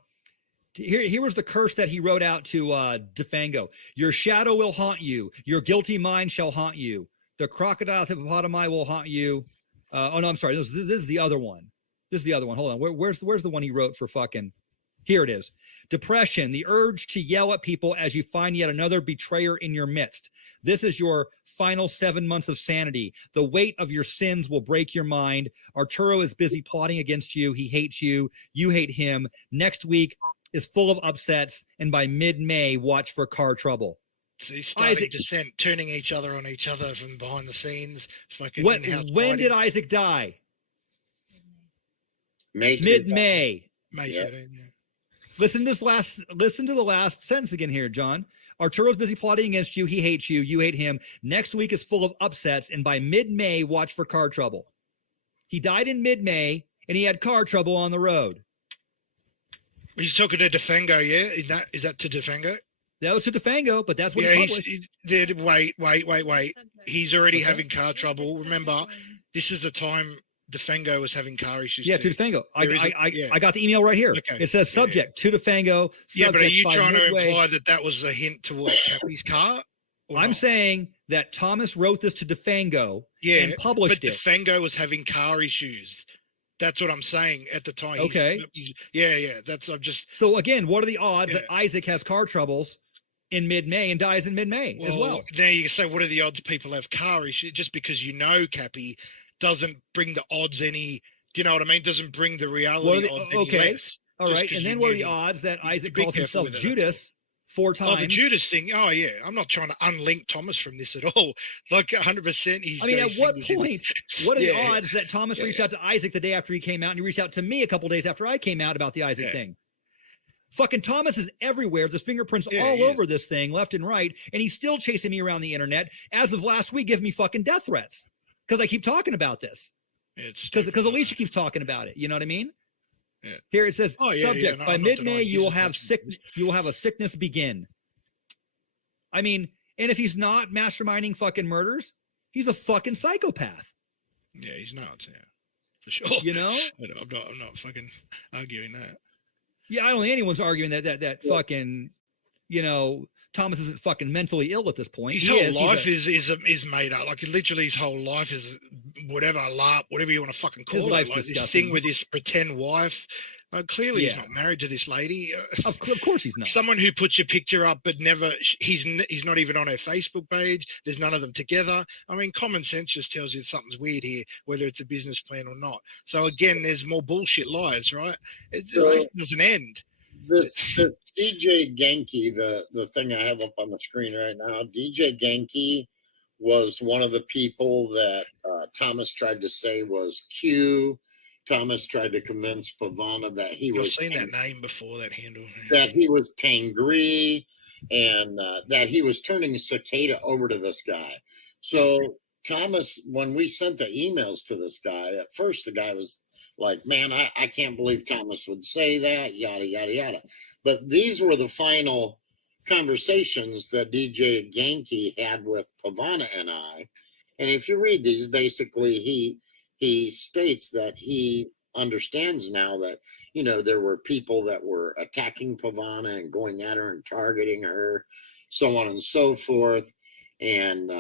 Here was the curse that he wrote out to DeFango. Your shadow will haunt you. Your guilty mind shall haunt you. The crocodile's hippopotami will haunt you. Oh, no, I'm sorry. This is the other one. This is the other one. Hold on. Where's the one he wrote for fucking... Here it is. Depression, the urge to yell at people as you find yet another betrayer in your midst. This is your final 7 months of sanity. The weight of your sins will break your mind. Arturo is busy plotting against you. He hates you. You hate him. Next week is full of upsets, and by mid-May, watch for car trouble. So he's starting descent, turning each other on each other from behind the scenes. Fucking when did Isaac die? Mid-May. May 13, yeah. Listen to the last sentence again here, John. Arturo's busy plotting against you. He hates you. You hate him. Next week is full of upsets, and by mid-May, watch for car trouble. He died in mid-May, and he had car trouble on the road. He's talking to DeFango, yeah? Is that to DeFango? That was to DeFango, but that's what he published. Wait. He's already having car trouble. Remember, this is the time DeFango was having car issues. Yeah, to DeFango. I got the email right here. Okay. It says subject to DeFango. Yeah, but are you trying to imply that was a hint towards Cappy's car? I'm saying that Thomas wrote this to DeFango and published it. But DeFango was having car issues. That's what I'm saying at the time. Okay. So again, what are the odds that Isaac has car troubles in mid-May and dies in mid-May as well? There you say, what are the odds people have car issues? Just because Cappy doesn't bring the odds any. Do you know what I mean? Doesn't bring the reality odds any less. All right. And then what are the odds that Isaac calls himself Judas 4 times? Oh, the Judas thing. Oh, yeah. I'm not trying to unlink Thomas from this at all. Like 100%. He's. I mean, at what point? What are the odds that Thomas reached out to Isaac the day after he came out, and he reached out to me a couple days after I came out about the Isaac thing? Fucking Thomas is everywhere. There's fingerprints all over this thing, left and right, and he's still chasing me around the internet. As of last week, giving me fucking death threats because I keep talking about this. Because Alicia keeps talking about it. You know what I mean? Yeah. Here it says, subject, by mid-May, you will have a sickness begin. I mean, and if he's not masterminding fucking murders, he's a fucking psychopath. Yeah, he's not, for sure. You know? I'm not fucking arguing that. Yeah, I don't think anyone's arguing that fucking, Thomas isn't fucking mentally ill at this point. His whole life is made up. Like, literally, his whole life is whatever you want to fucking call it. Like this thing with this pretend wife. Clearly, he's not married to this lady. Of course, he's not. Someone who puts your picture up, but never. He's not even on her Facebook page. There's none of them together. I mean, common sense just tells you something's weird here, whether it's a business plan or not. So again, there's more bullshit lies, right? It doesn't end. The DJ Genki, the thing I have up on the screen right now, DJ Genki was one of the people that Thomas tried to say was Q. Thomas tried to convince Pavana that he was. I've seen that name before, that handle. That he was Tangri, and that he was turning Cicada over to this guy. So Thomas, when we sent the emails to this guy, at first the guy was like, man, I can't believe Thomas would say that, yada, yada, yada. But these were the final conversations that DJ Genki had with Pavana and I. And if you read these, basically he states that he understands now that, you know, there were people that were attacking Pavana and going at her and targeting her, so on and so forth. And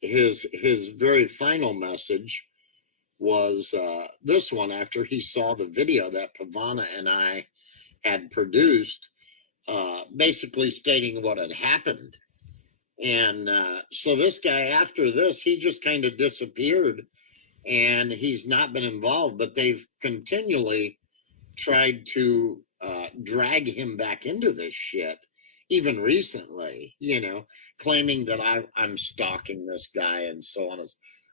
his very final message was this one, after he saw the video that Pavana and I had produced, basically stating what had happened. And so this guy, after this, he just kind of disappeared, and he's not been involved, but they've continually tried to drag him back into this shit, even recently, you know, claiming that I'm stalking this guy and so on.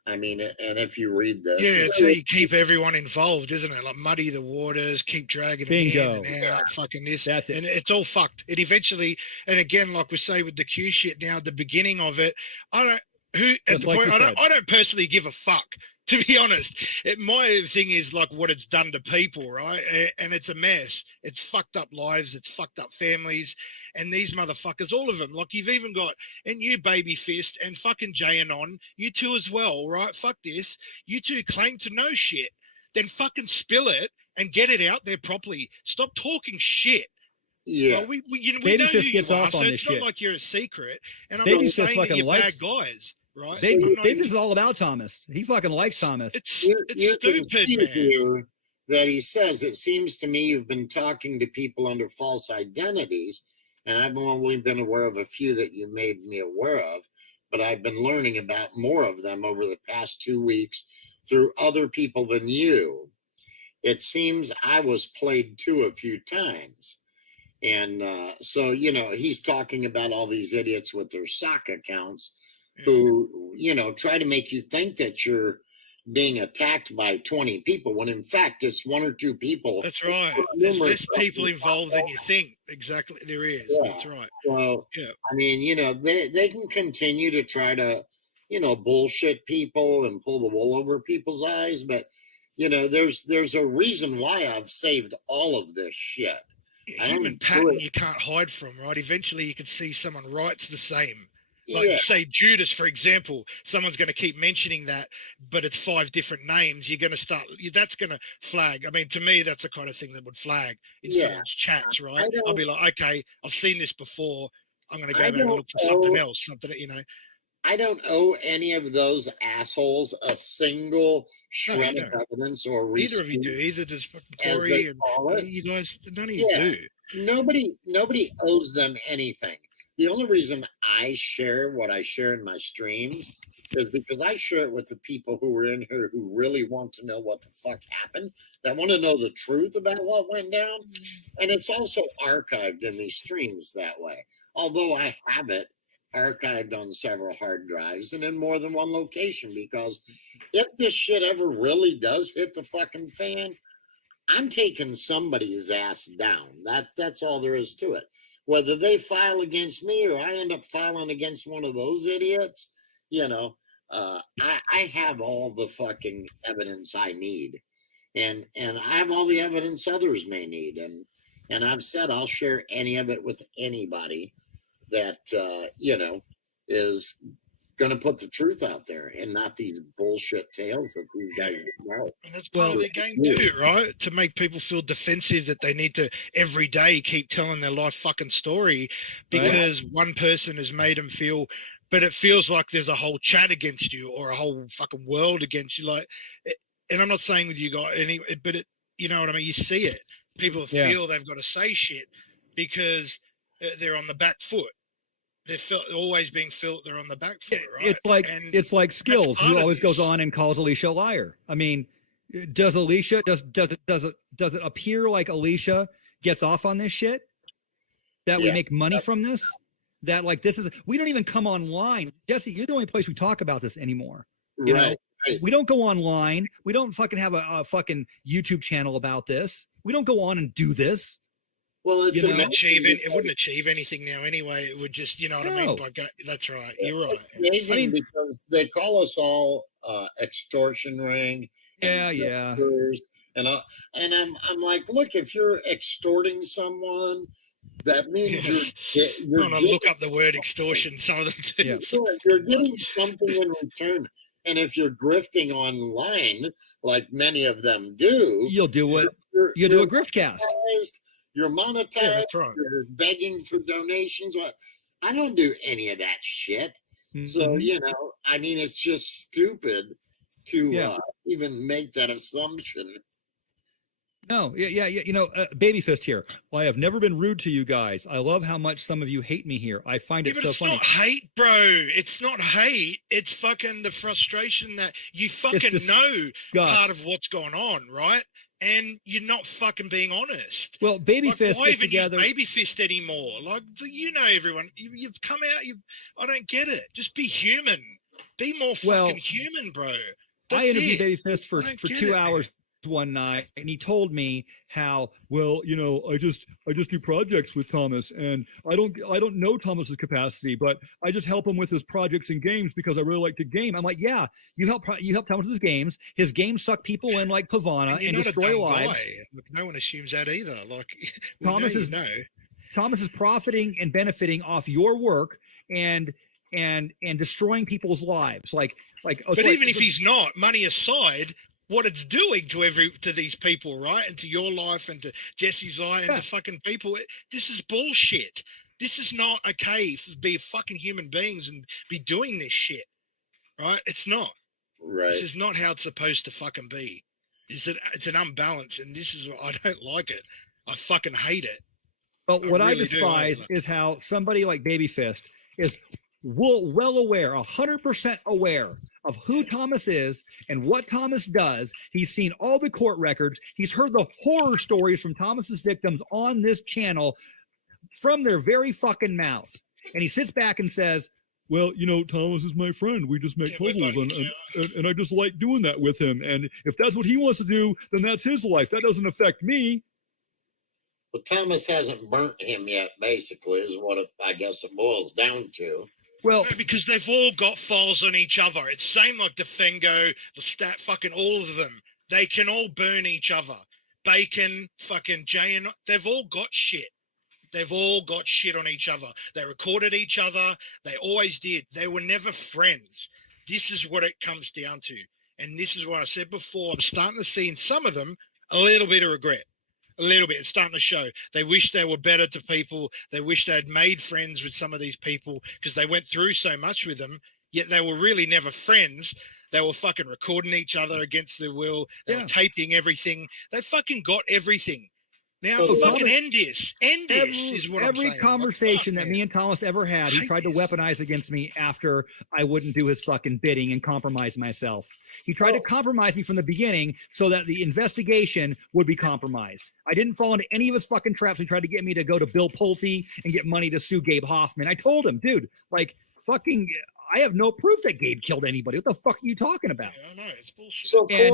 I mean, and if you read this, yeah, it's how you keep everyone involved, isn't it? Like muddy the waters, keep dragging them in and out, fucking this. That's it. And it's all fucked. It eventually, and again, like we say with the Q shit now, the beginning of it, I don't personally give a fuck. To be honest, my thing is like what it's done to people, right? And it's a mess. It's fucked up lives. It's fucked up families. And these motherfuckers, all of them, like you've even got, and you Baby Fist and fucking Jay Anon, you two as well, right? Fuck this. You two claim to know shit. Then fucking spill it and get it out there properly. Stop talking shit. Yeah. Well, we know who you are, so it's not like you're a secret. And I'm not saying that you're bad guys. Right. Davis is all about Thomas. He fucking likes Thomas. It's stupid, man. Here that he says, it seems to me you've been talking to people under false identities, and I've only been aware of a few that you made me aware of, but I've been learning about more of them over the past 2 weeks through other people than you. It seems I was played too a few times. And so, you know, he's talking about all these idiots with their sock accounts who, you know, try to make you think that you're being attacked by 20 people when in fact it's 1 or 2 people. That's right. There's less people involved than you think. Exactly. There is. Yeah. That's right. So, yeah. I mean, you know, they can continue to try to, you know, bullshit people and pull the wool over people's eyes. But, you know, there's a reason why I've saved all of this shit. Human pattern you can't hide from, right? Eventually you can see someone writes the same. Like say Judas, for example, someone's going to keep mentioning that, but it's 5 different names. You're going to start, that's going to flag. I mean, to me, that's the kind of thing that would flag in someone's chats, right? I'll be like, okay, I've seen this before. I'm going to go back and look for something else, something that, you know. I don't owe any of those assholes a single shred of evidence or reason. Neither of you do. Either does Corey and you guys, none of you do. Nobody owes them anything. The only reason I share what I share in my streams is because I share it with the people who are in here who really want to know what the fuck happened, that want to know the truth about what went down. And it's also archived in these streams that way. Although I have it archived on several hard drives and in more than one location, because if this shit ever really does hit the fucking fan, I'm taking somebody's ass down. That's all there is to it. Whether they file against me or I end up filing against one of those idiots, you know, I have all the fucking evidence I need, and I have all the evidence others may need, and I've said I'll share any of it with anybody that you know is going to put the truth out there and not these bullshit tales that these guys know. And that's part of the game too, right? To make people feel defensive that they need to every day keep telling their life fucking story because one person has made them feel, but it feels like there's a whole chat against you or a whole fucking world against you. Like, and I'm not saying with you guys, but it, you know what I mean? You see it. People feel they've got to say shit because they're on the back foot. They're always being felt they're on the back foot, right? It's like Skills, who always goes on and calls Alicia a liar. I mean, does Alicia does it appear like Alicia gets off on this shit? That we make money from this? That like this is, we don't even come online. Jesse, you're the only place we talk about this anymore. You know? We don't go online. We don't fucking have a fucking YouTube channel about this. We don't go on and do this. Well, it wouldn't achieve anything now anyway. It would just, you know what I mean? That's right. You're right. It's amazing because they call us all extortion ring. Yeah. And I'm like, look, if you're extorting someone, That means you're I'm gonna look up the word extortion. Some of them do. Yeah. You're getting something in return. And if you're grifting online, like many of them do, you'll do what you do a grift cast. You're monetized. Yeah, that's right. You're begging for donations. I don't do any of that shit. Mm-hmm. So I mean, it's just stupid to even make that assumption. No, yeah. Baby Fist here. Well, I have never been rude to you guys. I love how much some of you hate me here. I find it but so it's funny. not hate, bro. It's not hate. It's fucking the frustration that you fucking know part of what's going on, right? And you're not fucking being honest. Well, Baby Fist why gets even together. use Baby Fist anymore? Like, everyone. You've come out. I don't get it. Just be human. Be more fucking human, bro. I interviewed Baby Fist for 2 hours one night, and he told me how, well, I just do projects with Thomas, and I don't know Thomas's capacity, but I just help him with his projects and games because I really like to game. I'm like, yeah, you help Thomas with his games. His games suck people in like Pavana and destroy lives. No one assumes that either. Like, Thomas is profiting and benefiting off your work and destroying people's lives. But even if he's not, money aside, what it's doing to these people, right? And to your life and to Jesse's life and to fucking people. This is bullshit. This is not okay to be fucking human beings and be doing this shit, right? It's not. Right. This is not how it's supposed to fucking be. It's an unbalance, and this is, I don't like it. I fucking hate it. But what I despise is how somebody like Baby Fist is well aware, 100% aware of who Thomas is and what Thomas does. He's seen all the court records. He's heard the horror stories from Thomas's victims on this channel from their very fucking mouths. And he sits back and says, well, Thomas is my friend. We just make puzzles, and I just like doing that with him. And if that's what he wants to do, then that's his life. That doesn't affect me. But Thomas hasn't burnt him yet, basically, is what I guess it boils down to. Well, no, because they've all got files on each other. It's same like Defengo, the stat, fucking all of them. They can all burn each other. Bacon, fucking Jay, and they've all got shit. They've all got shit on each other. They recorded each other. They always did. They were never friends. This is what it comes down to. And this is what I said before. I'm starting to see in some of them a little bit of regret. A little bit. It's starting to show. They wish they were better to people. They wish they had made friends with some of these people because they went through so much with them, yet they were really never friends. They were fucking recording each other against their will. They were taping everything. They fucking got everything. Now, fucking end this. End this is what I'm saying. Every conversation that me and Thomas ever had, he tried to weaponize against me after I wouldn't do his fucking bidding and compromise myself. He tried to compromise me from the beginning so that the investigation would be compromised. I didn't fall into any of his fucking traps. He tried to get me to go to Bill Pulte and get money to sue Gabe Hoffman. I told him, dude, fucking, I have no proof that Gabe killed anybody. What the fuck are you talking about? Yeah, I know, it's bullshit. So, Corey,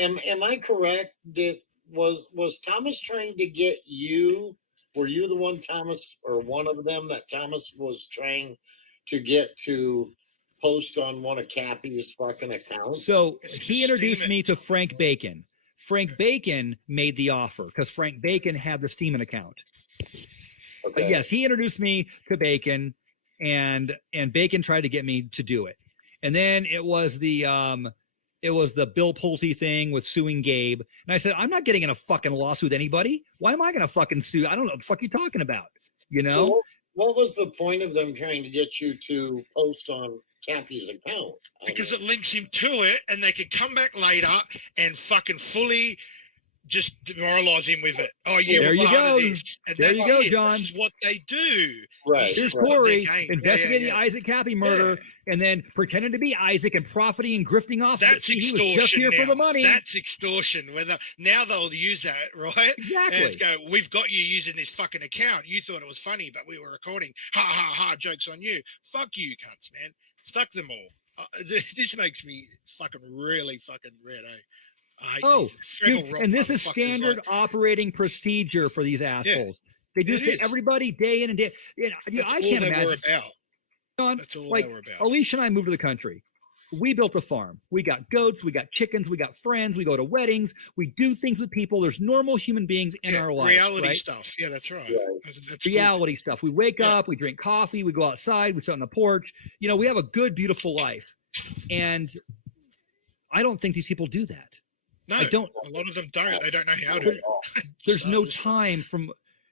am I correct that was Thomas trying to get you? Were you the one, Thomas, or one of them that Thomas was trying to get to post on one of Cappy's fucking accounts? So he introduced me to Frank Bacon. Frank Bacon made the offer because Frank Bacon had the Steeman account. Okay. But yes, he introduced me to Bacon, and Bacon tried to get me to do it. And then it was the Bill Pulte thing with suing Gabe. And I said, I'm not getting in a fucking lawsuit with anybody. Why am I going to fucking sue? I don't know what the fuck you're talking about. So what was the point of them trying to get you to post on Cappy's account? Because it links him to it, and they could come back later and fucking fully just demoralize him with it. Oh, yeah, there you go. There you go, John. This is what they do. Right. Here's Corey investigating the Isaac Cappy murder and then pretending to be Isaac and profiting and grifting off. That's extortion. He was just here for the money. That's extortion. Now they'll use that, right? Exactly. And go, we've got you using this fucking account. You thought it was funny, but we were recording. Ha, ha, ha, joke's on you. Fuck you, cunts, man. Fuck them all. This makes me fucking really fucking red, eh? Dude, and this is standard operating procedure for these assholes. They do this to everybody day in and day. I can't imagine. That's all they were about. Alicia and I moved to the country. we built a farm. We got goats, we got chickens, we got friends, we go to weddings, we do things with people. There's normal human beings in our life. Reality right? stuff. Yeah, that's right. That's reality stuff. We wake up, we drink coffee, we go outside, we sit on the porch. You know, we have a good, beautiful life. And I don't think these people do that. No, I don't. A lot of them don't. They don't know how to. There's no time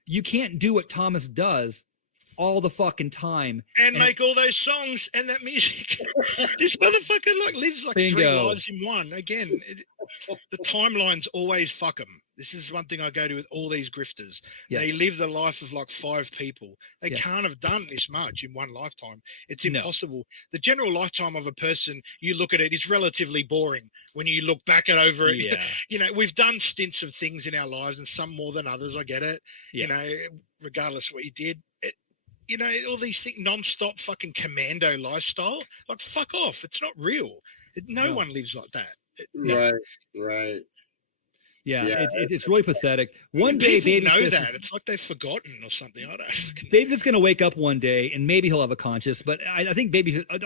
you can't do what Thomas does all the fucking time and make all those songs and that music. This motherfucker lives like Bingo. 3 lives in one. Again, the timelines always fuck them. This is one thing I go to with all these grifters. Yeah. They live the life of like 5 people. They can't have done this much in one lifetime. It's impossible. The general lifetime of a person, you look at it, it's relatively boring when you look back at over it. Yeah. You know, we've done stints of things in our lives, and some more than others. I get it. Yeah. You know, regardless of what you did. You know, all these things, non-stop fucking commando lifestyle. Like, fuck off. It's not real. No one lives like that. Right. Yeah. It's really pathetic. One day, people know Babyface that. It's like they've forgotten or something. I don't. Babyface going to wake up one day, and maybe he'll have a conscience. But I think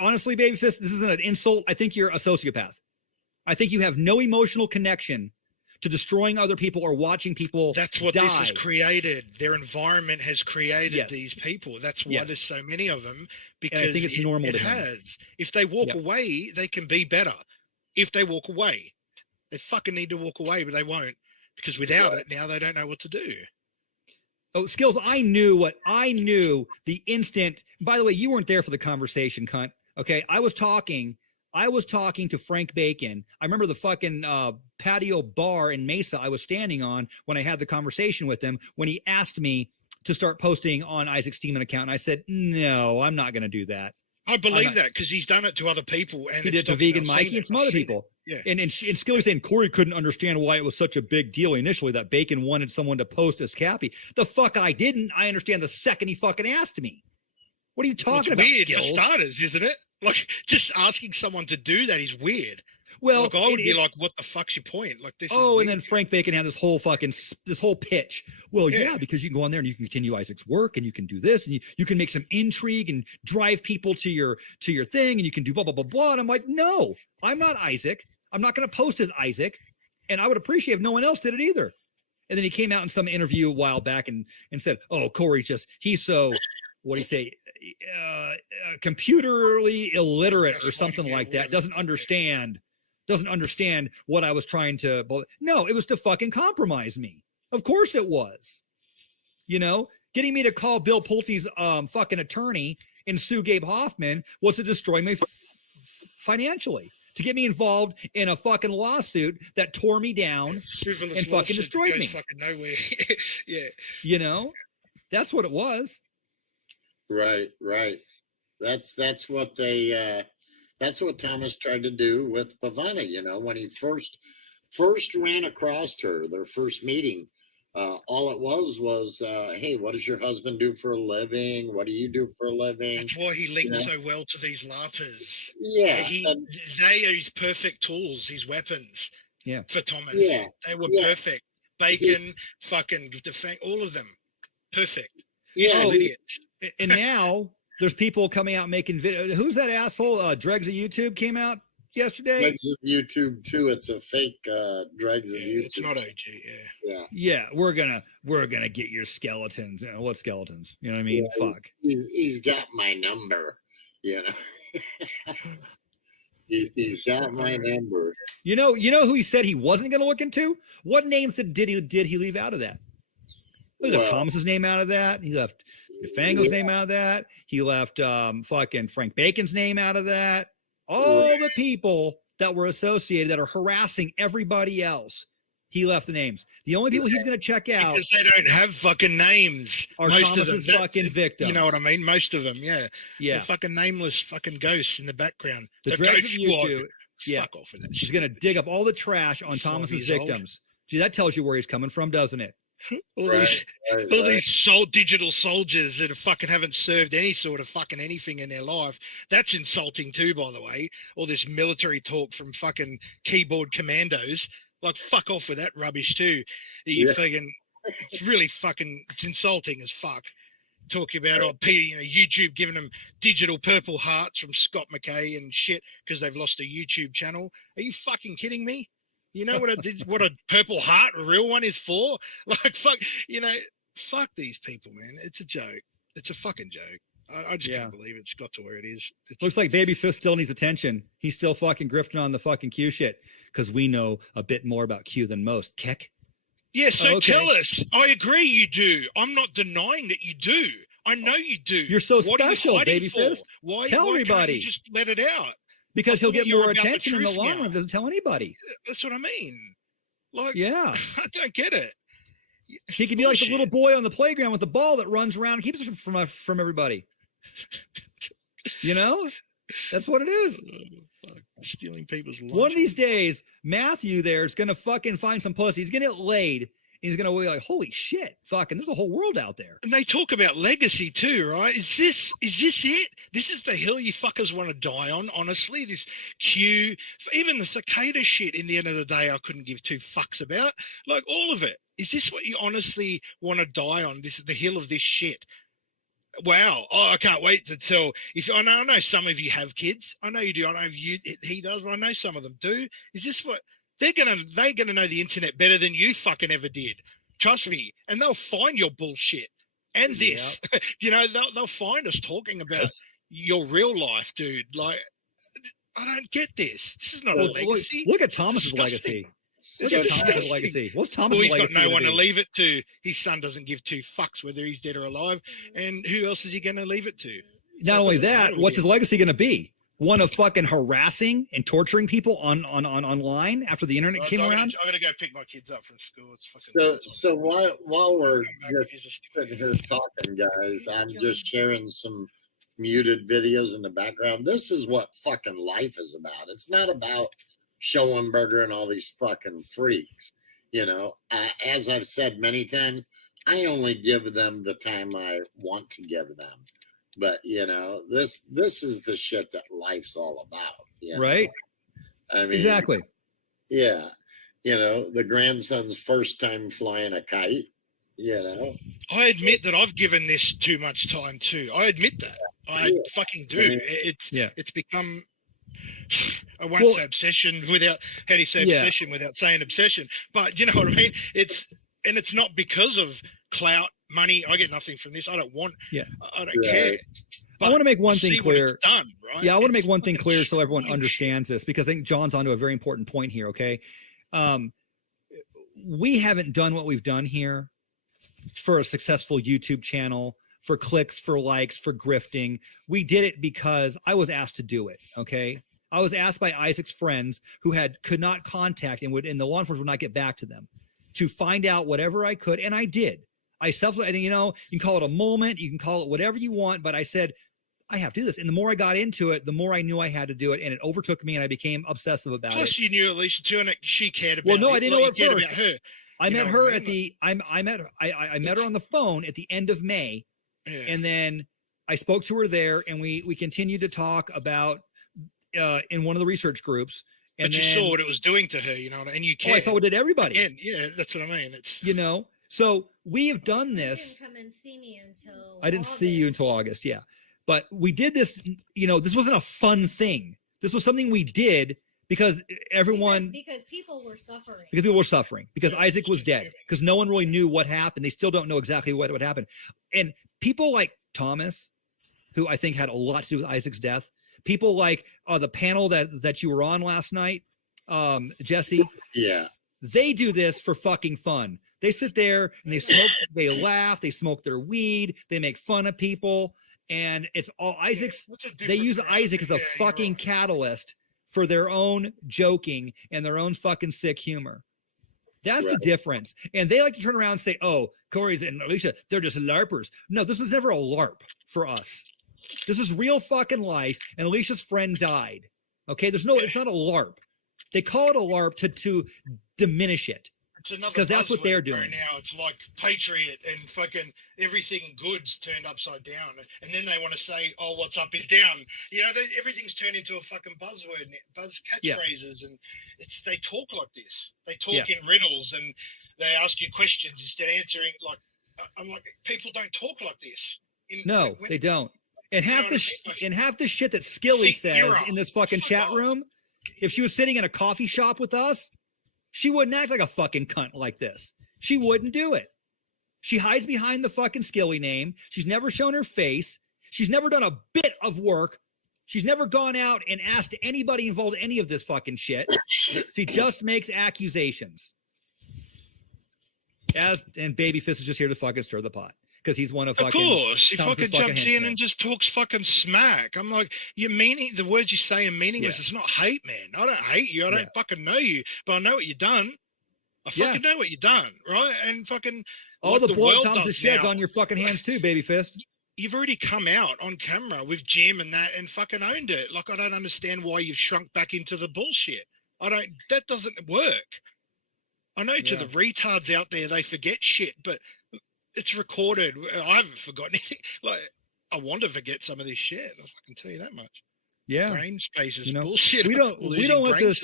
honestly, Babyface, this isn't an insult. I think you're a sociopath. I think you have no emotional connection to destroying other people or watching people. That's what die. this has created. Their environment has created these people. That's why there's so many of them, because and I think it's normal it to him. has. If they walk away, they can be better. If they walk away, they fucking need to walk away, but they won't, because without it, now they don't know what to do. Oh, Skills, I knew the instant. By the way, you weren't there for the conversation, cunt. Okay, I was talking to Frank Bacon. I remember the fucking patio bar in Mesa I was standing on when I had the conversation with him, when he asked me to start posting on Isaac Steeman account. And I said, no, I'm not going to do that. I believe that, because he's done it to other people. And he did it to Vegan Mikey and some other people. Yeah. And Skilly's saying Corey couldn't understand why it was such a big deal initially that Bacon wanted someone to post as Cappy. The fuck I didn't. I understand the second he fucking asked me. What are you talking about? Weird Skills? for starters, isn't it? Like, just asking someone to do that is weird. Well, like, I would be like, "What the fuck's your point?" Like this. Oh, and then Frank Bacon had this whole pitch. Well, yeah, because you can go on there and you can continue Isaac's work, and you can do this, and you can make some intrigue and drive people to your thing, and you can do blah blah blah blah. And I'm like, no, I'm not Isaac. I'm not going to post as Isaac, and I would appreciate if no one else did it either. And then he came out in some interview a while back and said, "Oh, Corey's he's so what do you say?" Computerly illiterate or something like that. Doesn't understand what I was trying to. No, it was to fucking compromise me. Of course it was. You know, getting me to call Bill Pulte's fucking attorney and sue Gabe Hoffman was to destroy me financially, to get me involved in a fucking lawsuit that tore me down and fucking destroyed me. Fucking nowhere. Yeah. You know, that's what it was. Right. That's what that's what Thomas tried to do with Pavana. You know, when he first ran across her, their first meeting, all it was, hey, what does your husband do for a living? What do you do for a living? That's why he linked so well to these LARPers. Yeah. They are his perfect tools, his weapons. Yeah. For Thomas. Yeah. They were perfect. Bacon, fucking Defang, all of them. Perfect. Yeah. Idiots. And now there's people coming out making video. Who's that asshole? Dregs of YouTube came out yesterday. Dregs of YouTube too. It's a fake Dregs of YouTube. It's not OG. Yeah. We're gonna get your skeletons. What skeletons? You know what I mean? Yeah, Fuck. He's got my number. You know. He's got my number. You know who he said he wasn't going to look into? What names did he leave out of that? He left Thomas's name out of that. He left Fango's name out of that. He left fucking Frank Bacon's name out of that. All the people that were associated that are harassing everybody else, he left the names. The only people he's going to check out, because they don't have fucking names, are most Thomas's of them. fucking victims. You know what I mean? Most of them, yeah. Yeah. They're fucking nameless fucking ghosts in the background. The Ghost Dregs of Squad. YouTube. Yeah. Fuck off with that He's shit. going to dig up all the trash on Thomas's victims. Gee, that tells you where he's coming from, doesn't it? All these digital soldiers that fucking haven't served any sort of fucking anything in their life. That's insulting too, by the way. All this military talk from fucking keyboard commandos. Like, fuck off with that rubbish too. You fucking, it's really fucking, it's insulting as fuck talking about YouTube giving them digital purple hearts from Scott McKay and shit because they've lost a YouTube channel. Are you fucking kidding me? You know what what a purple heart, a real one, is for? Like, fuck, fuck these people, man. It's a joke. It's a fucking joke. I just can't believe it's got to where it is. Looks like Babyfist still needs attention. He's still fucking grifting on the fucking Q shit because we know a bit more about Q than most. Keck. Yeah, so tell us. I agree you do. I'm not denying that you do. I know you do. You're so special, Babyfist. Why everybody. Can't you just let it out? Because he'll get more attention in the long run if he doesn't tell anybody. That's what I mean. Like, yeah. I don't get it. He can be like the little boy on the playground with the ball that runs around and keeps it from everybody. That's what it is. Stealing people's lunch. One of these days, Matthew there is going to fucking find some pussy. He's going to get laid. And he's going to be like, holy shit, fucking, there's a whole world out there. And they talk about legacy too, right? Is this it? This is the hill you fuckers want to die on, honestly? This Q, even the cicada shit, in the end of the day, I couldn't give two fucks about. Like, all of it. Is this what you honestly want to die on? This is the hill of this shit. Wow. Oh, I can't wait to tell. I know some of you have kids. I know you do. I know he does, but I know some of them do. Is this what they're gonna know the internet better than you fucking ever did? Trust me. And they'll find your bullshit and this. They'll find us talking about your real life, dude. Like, I don't get this. This is not a legacy. Look at Thomas's legacy. Look at Thomas's legacy. What's Thomas's legacy? He's got no one to leave it to. His son doesn't give two fucks whether he's dead or alive. And who else is he going to leave it to? Not only that, what's his legacy going to be? One of fucking harassing and torturing people online after the internet came around? I'm going to go pick my kids up from school. So while we're just sitting here talking, guys, I'm just sharing some muted videos in the background. This is what fucking life is about. It's not about Schoenberger and all these fucking freaks. As I've said many times, I only give them the time I want to give them. But this is the shit that life's all about. Right. I mean, exactly. Yeah. The grandson's first time flying a kite. I admit that I've given this too much time too. I admit that. I fucking do. It's become. I won't say obsession without. How do you say obsession without saying obsession? But you know what I mean. It's not because of clout, money. I get nothing from this. I don't want. Yeah. I don't care. But I want to make one thing clear. What it's done, right? Yeah, I want to make one thing clear so everyone understands this, because I think John's onto a very important point here. Okay, we haven't done what we've done here for a successful YouTube channel, for clicks, for likes, for grifting. We did it because I was asked to do it. Okay. I was asked by Isaac's friends who could not contact and the law enforcement would not get back to them, to find out whatever I could. And I did. You can call it a moment, you can call it whatever you want, but I said, I have to do this. And the more I got into it, the more I knew I had to do it. And it overtook me and I became obsessive about it. Plus you knew Alicia too, and she cared about Well, no, I didn't know her first. About her. I met her I met her on the phone at the end of May. Yeah. And then I spoke to her there and we continued to talk about in one of the research groups. And but you saw what it was doing to her, and you cared. I saw what it did everybody. Again, yeah, that's what I mean. It's so we have done this. You didn't come and see me until I didn't see you until August, yeah. But we did this, this wasn't a fun thing. This was something we did because everyone because people were suffering. Because Isaac was dead. Because no one really knew what happened. They still don't know exactly what happened. And people like Thomas, who I think had a lot to do with Isaac's death. People like the panel that you were on last night, Jesse. Yeah. They do this for fucking fun. They sit there and they smoke, they laugh, they smoke their weed, they make fun of people. And it's all Isaac's. They use Isaac as a fucking catalyst for their own joking and their own fucking sick humor. That's the difference. And they like to turn around and say, oh, Corey's and Alicia, they're just LARPers. No, this was never a LARP for us. This is real fucking life. And Alicia's friend died. Okay. It's not a LARP. They call it a LARP to diminish it. Because that's what they're doing right now. It's like Patriot and fucking everything good's turned upside down, and then they want to say, "Oh, what's up is down." Everything's turned into a fucking buzzword, catchphrases, and they talk like this. They talk in riddles, and they ask you questions instead of answering. Like I'm like, people don't talk like this. No, they don't. And half the shit that Skilly says in this fucking chat room, if she was sitting in a coffee shop with us, she wouldn't act like a fucking cunt like this. She wouldn't do it. She hides behind the fucking Skilly name. She's never shown her face. She's never done a bit of work. She's never gone out and asked anybody involved in any of this fucking shit. She just makes accusations. And Babyfist is just here to fucking stir the pot. Because he's one of fucking. Of course, he Thomas's fucking jumps in and just talks fucking smack. I'm like, the words you say are meaningless. It's not hate, man. I don't hate you. I don't fucking know you, but I know what you've done. I fucking know what you've done, right? And fucking all the blood Thomas sheds on your fucking hands too, Babyfist. You've already come out on camera with Jim and that, and fucking owned it. Like, I don't understand why you've shrunk back into the bullshit. That doesn't work. I know to the retards out there, they forget shit, but it's recorded. I haven't forgotten anything. Like, I want to forget some of this shit. I can tell you that much. Yeah, brain space is bullshit. We don't let this.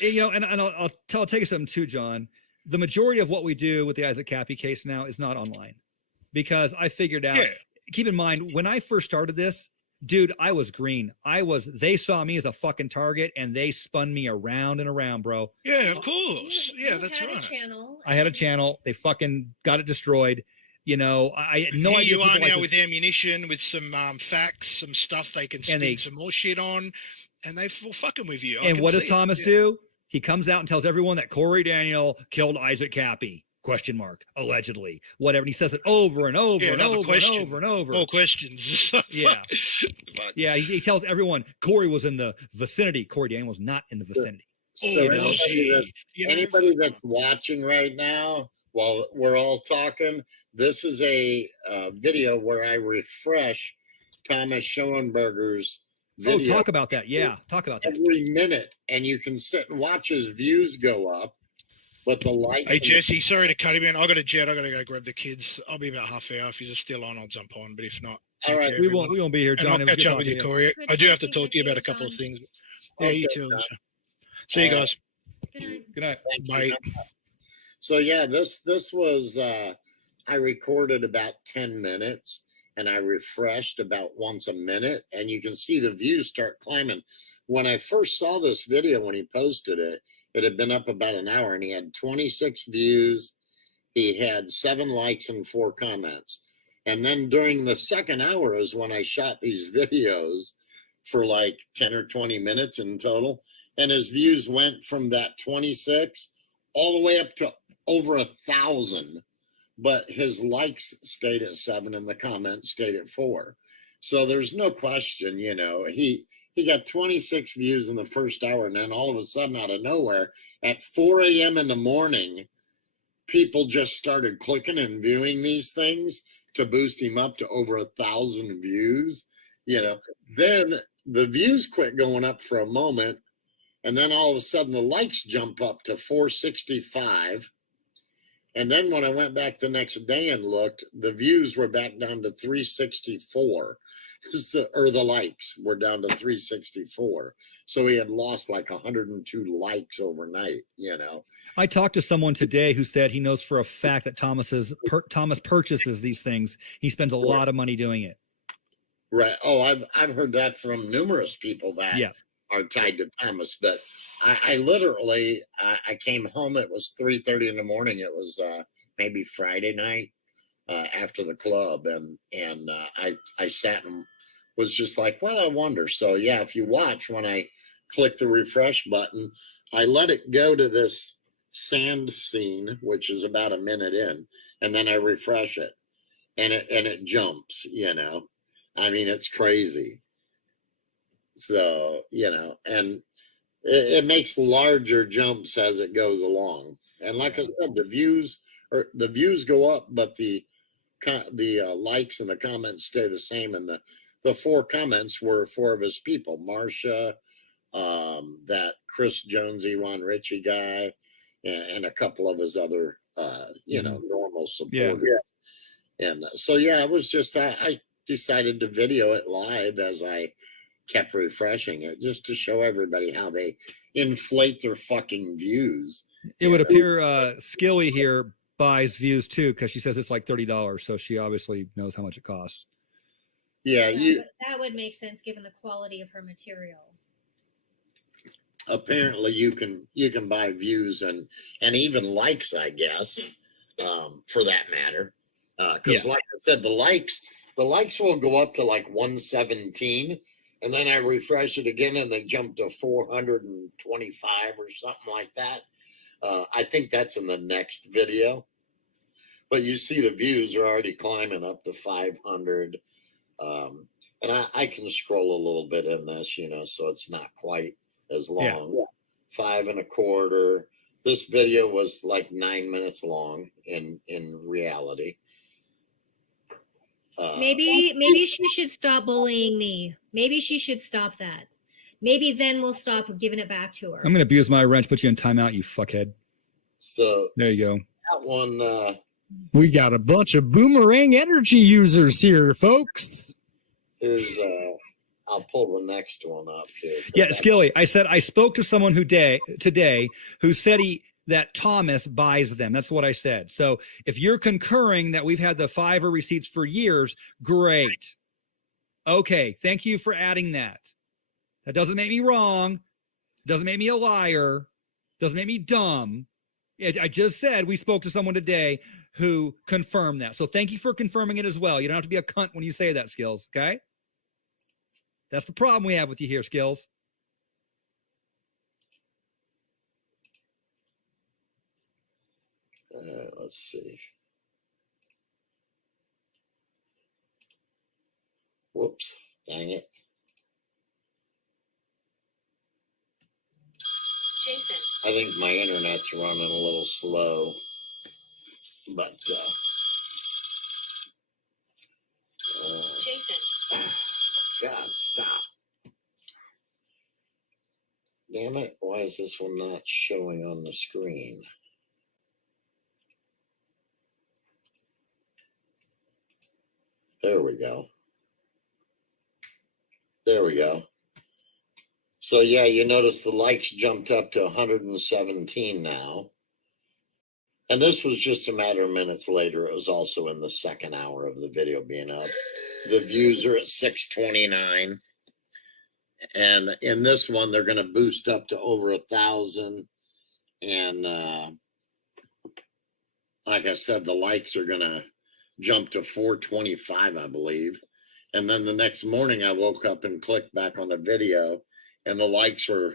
And I'll tell you something too, John. The majority of what we do with the Isaac Cappy case now is not online, because I figured out. Yeah. Keep in mind, when I first started this, dude, I was green. They saw me as a fucking target, and they spun me around and around, bro. Yeah, of course. That's right. I had a channel. They fucking got it destroyed. I had no idea. Here you are now with ammunition, with some facts, some stuff they can spin some more shit on, and they're fucking with you. And what does Thomas do? He comes out and tells everyone that Corey Daniel killed Isaac Cappy. ? Allegedly, whatever. And he says it over and over and over and over and over. More questions. Yeah. He tells everyone Corey was in the vicinity. Corey Daniel was not in the vicinity. So anybody that's watching right now, while we're all talking, this is a video where I refresh Thomas Schoenberger's video. Oh, talk about that. Yeah, talk about that. Every minute, and you can sit and watch his views go up. But the light. Hey Jesse, sorry to cut him in. I got a jet. I got to go grab the kids. I'll be about half an hour. If he's still on, I'll jump on. But if not, all right, we won't be here, John. And I'll catch up with you, Corey. I do have to talk to you about a couple of things. Yeah, you too. See you guys. Good night. Bye. So yeah, this was I recorded about 10 minutes, and I refreshed about once a minute, and you can see the views start climbing. When I first saw this video, when he posted it, it had been up about an hour, and he had 26 views. He had 7 likes and 4 comments. And then during the second hour is when I shot these videos for like 10 or 20 minutes in total. And his views went from that 26 all the way up to over 1,000. But his likes stayed at 7 and the comments stayed at 4. So there's no question, he got 26 views in the first hour, and then all of a sudden, out of nowhere, at 4 a.m. in the morning, people just started clicking and viewing these things to boost him up to over 1,000 views. Then the views quit going up for a moment, and then all of a sudden the likes jump up to 465. And then when I went back the next day and looked, the views were back down to 364. Or the likes were down to 364. So he had lost like 102 likes overnight, I talked to someone today who said he knows for a fact that Thomas purchases these things. He spends a lot of money doing it. Right. Oh, I've heard that from numerous people that are tied to Thomas, but I literally I came home. It was 3:30 in the morning. It was maybe Friday night after the club, and I sat and was just like, well, I wonder. So yeah, if you watch, when I click the refresh button, I let it go to this sand scene, which is about a minute in, and then I refresh it, and it jumps. I mean, it's crazy. So, and it makes larger jumps as it goes along. And like I said, the views go up, but the likes and the comments stay the same. And the 4 comments were 4 of his people: Marsha, that Chris Jonesy, Ron Ritchie guy, and a couple of his other, normal support. Yeah. And so, yeah, it was just, I decided to video it live as I kept refreshing it, just to show everybody how they inflate their fucking views. It would appear Skilly here buys views too, because she says it's like $30, so she obviously knows how much it costs. Yeah, that would make sense given the quality of her material. Apparently you can buy views and even likes, I guess, for that matter. Because like I said, the likes will go up to like 117, and then I refresh it again and they jump to 425 or something like that. I think that's in the next video. But you see the views are already climbing up to 500. And I can scroll a little bit in this, so it's not quite as long. Yeah. 5.25. This video was like 9 minutes long in reality. Maybe she should stop bullying me. Maybe she should stop that. Maybe then we'll stop giving it back to her. I'm gonna abuse my wrench, put you in timeout, you fuckhead. So there you go. That one. We got a bunch of Boomerang energy users here, folks. There's I'll pull the next one up here. Yeah, Skilly. I said I spoke to someone today who said that Thomas buys them. That's what I said. So if you're concurring that we've had the Fiverr receipts for years, great. Okay, thank you for adding that. That doesn't make me wrong. Doesn't make me a liar. Doesn't make me dumb. I just said we spoke to someone today who confirmed that. So thank you for confirming it as well. You don't have to be a cunt when you say that, Skills. Okay? That's the problem we have with you here, Skills. Let's see. Whoops. Dang it. Jason. I think my internet's running a little slow. But, Jason. God, stop. Damn it. Why is this one not showing on the screen? There we go. There we go. So, yeah, you notice the likes jumped up to 117 now. And this was just a matter of minutes later. It was also in the second hour of the video being up. The views are at 629. And in this one, they're going to boost up to over 1,000. And like I said, the likes are going to jump to 425, I believe. And then the next morning, I woke up and clicked back on the video, and the likes were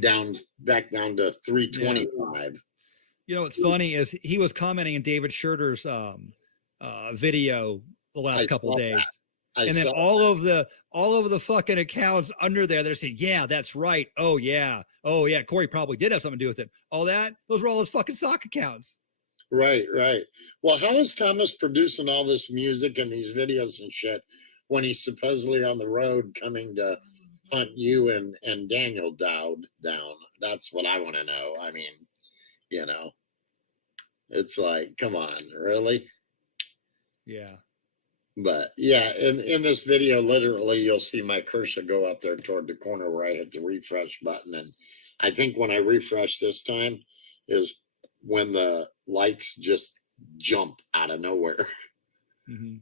back down to 325. You know what's funny is he was commenting in David Schurter's video the last couple of days, and then all of the fucking accounts under there, they're saying, "Yeah, that's right. Oh yeah, Corey probably did have something to do with it." All that, those were all his fucking sock accounts. Right. Well, how is Thomas producing all this music and these videos and shit when he's supposedly on the road coming to hunt you and Daniel Dowd down? That's what I want to know. I mean, it's like, come on, really? Yeah. But yeah, in this video, literally, you'll see my cursor go up there toward the corner where I hit the refresh button. And I think when I refresh this time is when the likes just jump out of nowhere. Mm-hmm.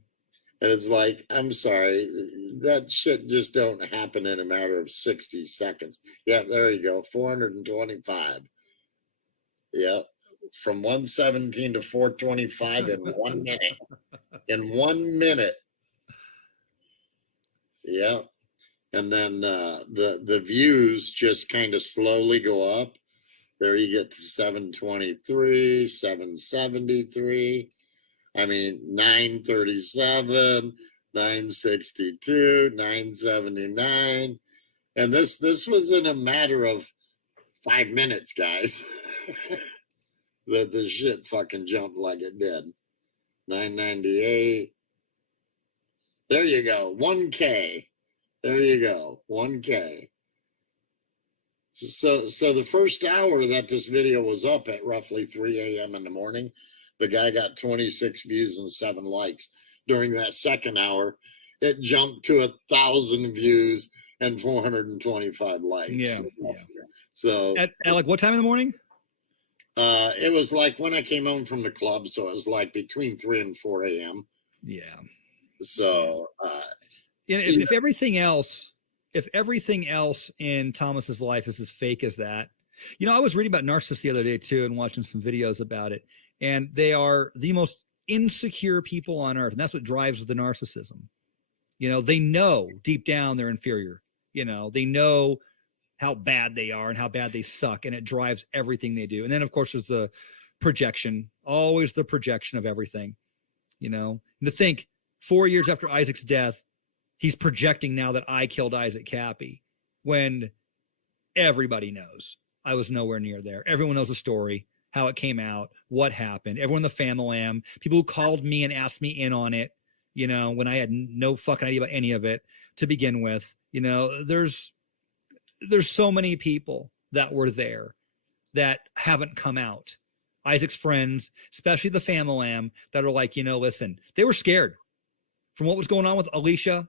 And it's like, I'm sorry, that shit just don't happen in a matter of 60 seconds. Yeah, there you go, 425. Yep, from 117 to 425 in 1 minute. In 1 minute. Yeah. And then the views just kind of slowly go up. There you get to 723, 773. I mean, 937, 962, 979. And this was in a matter of 5 minutes, guys. that the shit fucking jumped like it did. 998. There you go. 1K. There you go. 1K. So the first hour that this video was up at roughly 3 a.m. in the morning, the guy got 26 views and 7 likes. During that second hour, it jumped to 1,000 views and 425 likes. Yeah. So at like what time in the morning? It was like when I came home from the club, so it was like between 3 and 4 a.m. Yeah. So if everything else in Thomas's life is as fake as that, I was reading about narcissists the other day too, and watching some videos about it, and they are the most insecure people on earth, and that's what drives the narcissism. They know deep down they're inferior. They know how bad they are and how bad they suck, and it drives everything they do. And then, of course, there's the projection, always the projection of everything. And to think 4 years after Isaac's death, he's projecting now that I killed Isaac Cappy, when everybody knows I was nowhere near there. Everyone knows the story, how it came out, what happened. Everyone in the family, people who called me and asked me in on it, when I had no fucking idea about any of it to begin with. There's so many people that were there that haven't come out. Isaac's friends, especially the family, that are like, listen, they were scared from what was going on with Alicia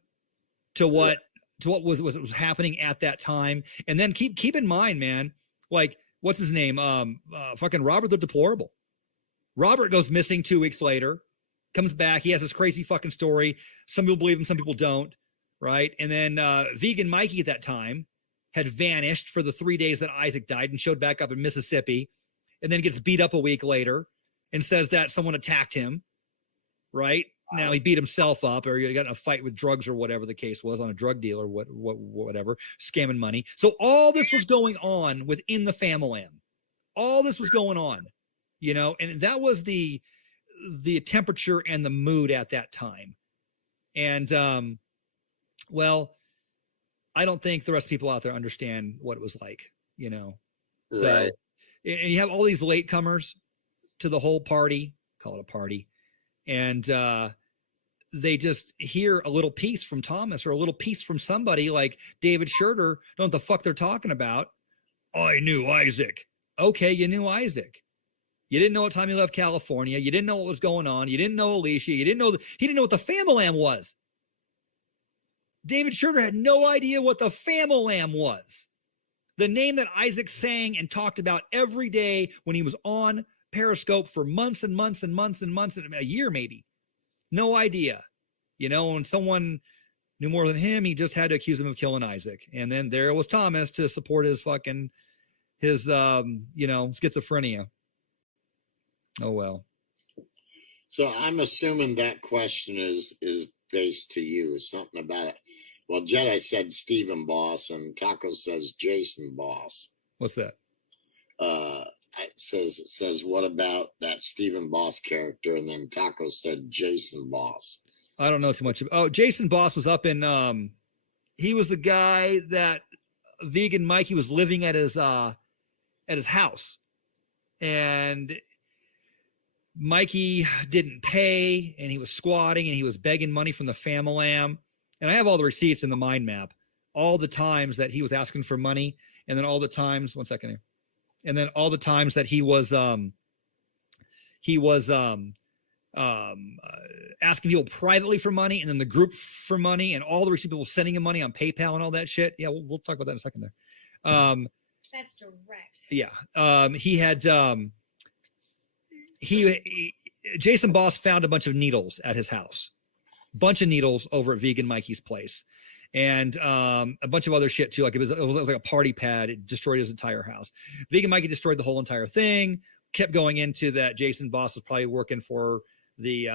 to what was happening at that time. And then keep in mind, man, like, what's his name? Fucking Robert the Deplorable. Robert goes missing 2 weeks later, comes back. He has this crazy fucking story. Some people believe him, some people don't. Right. And then Vegan Mikey at that time had vanished for the 3 days that Isaac died and showed back up in Mississippi, and then gets beat up a week later and says that someone attacked him. Right. Now he beat himself up, or he got in a fight with drugs or whatever the case was, on a drug deal or whatever, scamming money. So all this was going on within the family. All this was going on, and that was the temperature and the mood at that time. And, well, I don't think the rest of people out there understand what it was like, So, Right. And you have all these latecomers to the whole party, call it a party. And they just hear a little piece from Thomas, or a little piece from somebody like David Schurter. Don't know what the fuck they're talking about. I knew Isaac. Okay, you knew Isaac. You didn't know what time he left California. You didn't know what was going on. You didn't know Alicia. You didn't know he didn't know what the family was. David Schurter had no idea what the family was. The name that Isaac sang and talked about every day when he was on Periscope for months and months and months and months, and a year maybe. No idea. When someone knew more than him, he just had to accuse him of killing Isaac. And then there was Thomas to support his schizophrenia. Oh, well. So I'm assuming that question is based to you. Something about it. Well, Jedi said Stephen Boss, and Taco says Jason Boss. What's that? It says what about that Stephen Boss character? And then Taco said Jason Boss. I don't know too much. Jason Boss was up in he was the guy that Vegan Mikey was living at his house, and Mikey didn't pay, and he was squatting, and he was begging money from the family. And I have all the receipts in the mind map, all the times that he was asking for money, and then all the times, one second here. And then all the times that he was asking people privately for money, and then the group for money, and all the receipt people sending him money on PayPal and all that shit. Yeah, we'll talk about that in a second there. That's direct. Yeah. He had Jason Boss found a bunch of needles at his house. Bunch of needles over at Vegan Mikey's place, and a bunch of other shit too. Like it was like a party pad. It destroyed his entire house. Vegan Mikey destroyed the whole entire thing. Kept going into that Jason Boss was probably working for the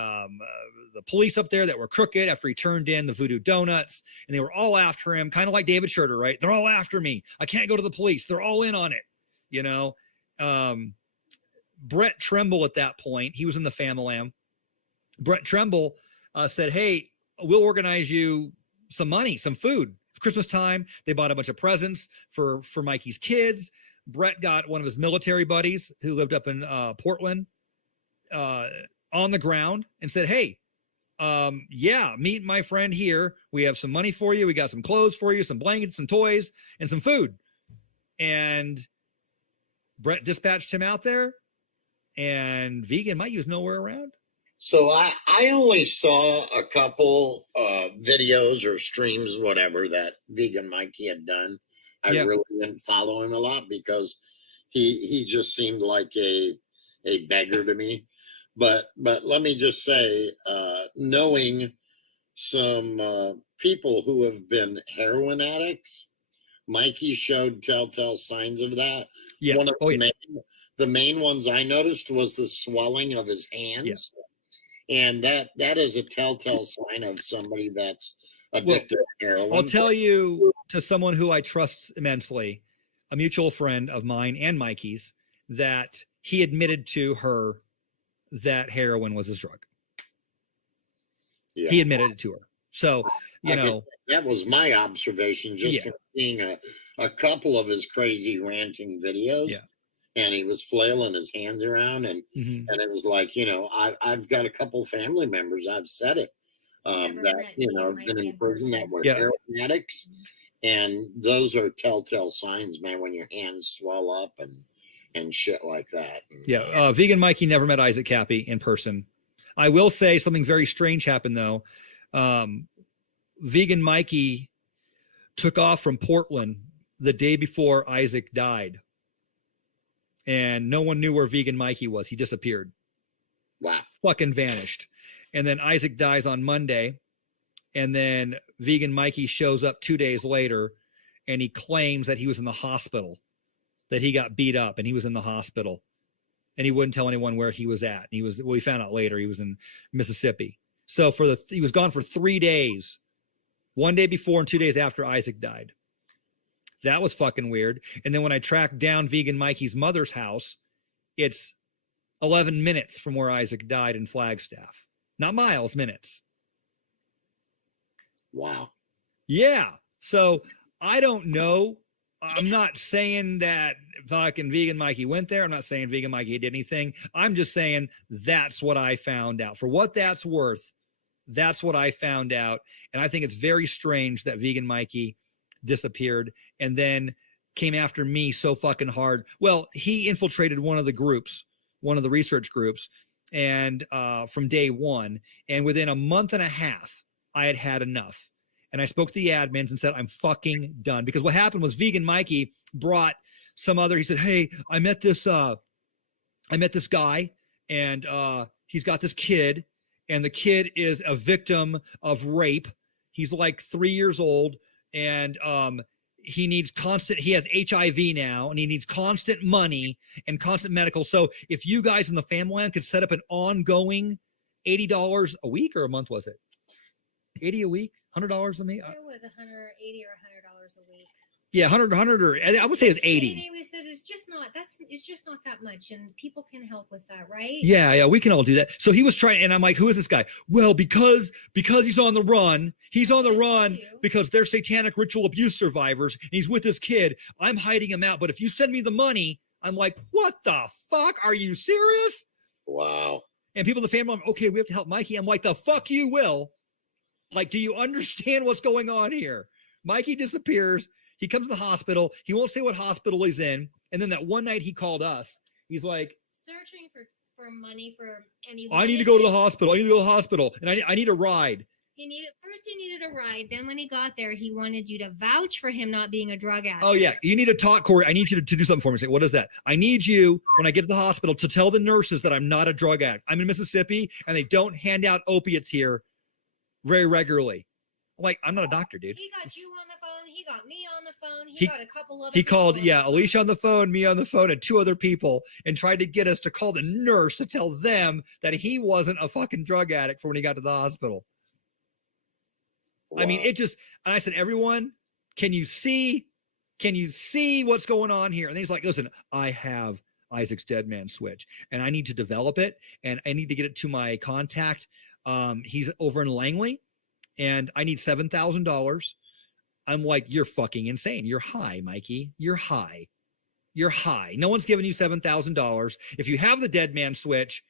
police up there that were crooked after he turned in the voodoo donuts, and they were all after him, kind of like David Schurter, right? They're all after me. I can't go to the police. They're all in on it, Brett Trimble at that point, he was in the family. Brett Trimble said, hey, we'll organize you some money, some food. Christmas time, they bought a bunch of presents for Mikey's kids. Brett got one of his military buddies who lived up in Portland on the ground and said, hey, meet my friend here. We have some money for you. We got some clothes for you, some blankets, some toys, and some food. And Brett dispatched him out there, and Vegan Mikey was nowhere around. So I only saw a couple videos or streams, whatever, that Vegan Mikey had done. I really didn't follow him a lot because he just seemed like a beggar to me. But let me just say, knowing some people who have been heroin addicts. Mikey showed telltale signs of that. Yeah. One of the main ones I noticed was the swelling of his hands. Yeah. And that is a telltale sign of somebody that's addicted to heroin. I'll tell you, to someone who I trust immensely, a mutual friend of mine and Mikey's, that he admitted to her that heroin was his drug. Yeah. He admitted it to her. So, that was my observation just from seeing a couple of his crazy ranting videos. Yeah. And he was flailing his hands around, and it was like, I've got a couple family members, I've said it, that been in prison that were heroin addicts, and those are telltale signs, man, when your hands swell up and shit like that. Vegan Mikey never met Isaac Cappy in person. I will say something very strange happened though. Vegan Mikey took off from Portland the day before Isaac died. And no one knew where Vegan Mikey was. He disappeared. Wow. Fucking vanished. And then Isaac dies on Monday. And then Vegan Mikey shows up 2 days later and he claims that he was in the hospital, that he got beat up and he was in the hospital. And he wouldn't tell anyone where he was at. And we found out later he was in Mississippi. So he was gone for 3 days, 1 day before and 2 days after Isaac died. That was fucking weird. And then when I tracked down Vegan Mikey's mother's house, it's 11 minutes from where Isaac died in Flagstaff. Not miles, minutes. Wow. Yeah. So I don't know. I'm not saying that fucking Vegan Mikey went there. I'm not saying Vegan Mikey did anything. I'm just saying that's what I found out. For what that's worth, that's what I found out. And I think it's very strange that Vegan Mikey disappeared and then came after me so fucking hard. Well, he infiltrated one of the groups, one of the research groups, and from day one. And within a month and a half, I had had enough. And I spoke to the admins and said, I'm fucking done. Because what happened was Vegan Mikey brought some other, he said, hey, I met this guy and he's got this kid and the kid is a victim of rape. He's like 3 years old and he has HIV now and he needs constant money and constant medical. So if you guys in the family could set up an ongoing $80 a week or a month, was it? 80 a week? $100 a me? It was $180 or $100 a week. Yeah, 100 or I would say it's 80. Anyways, it's just not that much, and people can help with that, right? Yeah, we can all do that. So he was trying, and I'm like, who is this guy? Well, because he's on the run. He's on the run because they're satanic ritual abuse survivors, and he's with this kid. I'm hiding him out, but if you send me the money, I'm like, what the fuck? Are you serious? Wow. And people in the family, okay, we have to help Mikey. I'm like, the fuck you will. Like, do you understand what's going on here? Mikey disappears. He comes to the hospital. He won't say what hospital he's in. And then that one night he called us. He's like, searching for money for any. I need to go to the hospital. And I need a ride. He needed a ride. Then when he got there, he wanted you to vouch for him not being a drug addict. Oh, yeah. You need to talk, Corey. I need you to do something for me. Say, what is that? I need you, when I get to the hospital, to tell the nurses that I'm not a drug addict. I'm in Mississippi, and they don't hand out opiates here very regularly. I'm like, I'm not a doctor, dude. He got you on the phone. He got me on the phone. He got a couple other He called, Alicia on the phone, me on the phone, and 2 other people, and tried to get us to call the nurse to tell them that he wasn't a fucking drug addict for when he got to the hospital. Wow. I mean, and I said, everyone, can you see what's going on here? And he's like, listen, I have Isaac's Dead Man Switch, and I need to develop it, and I need to get it to my contact. He's over in Langley, and I need $7,000. I'm like, you're fucking insane. You're high, Mikey. You're high. No one's giving you $7,000. If you have the Dead Man Switch,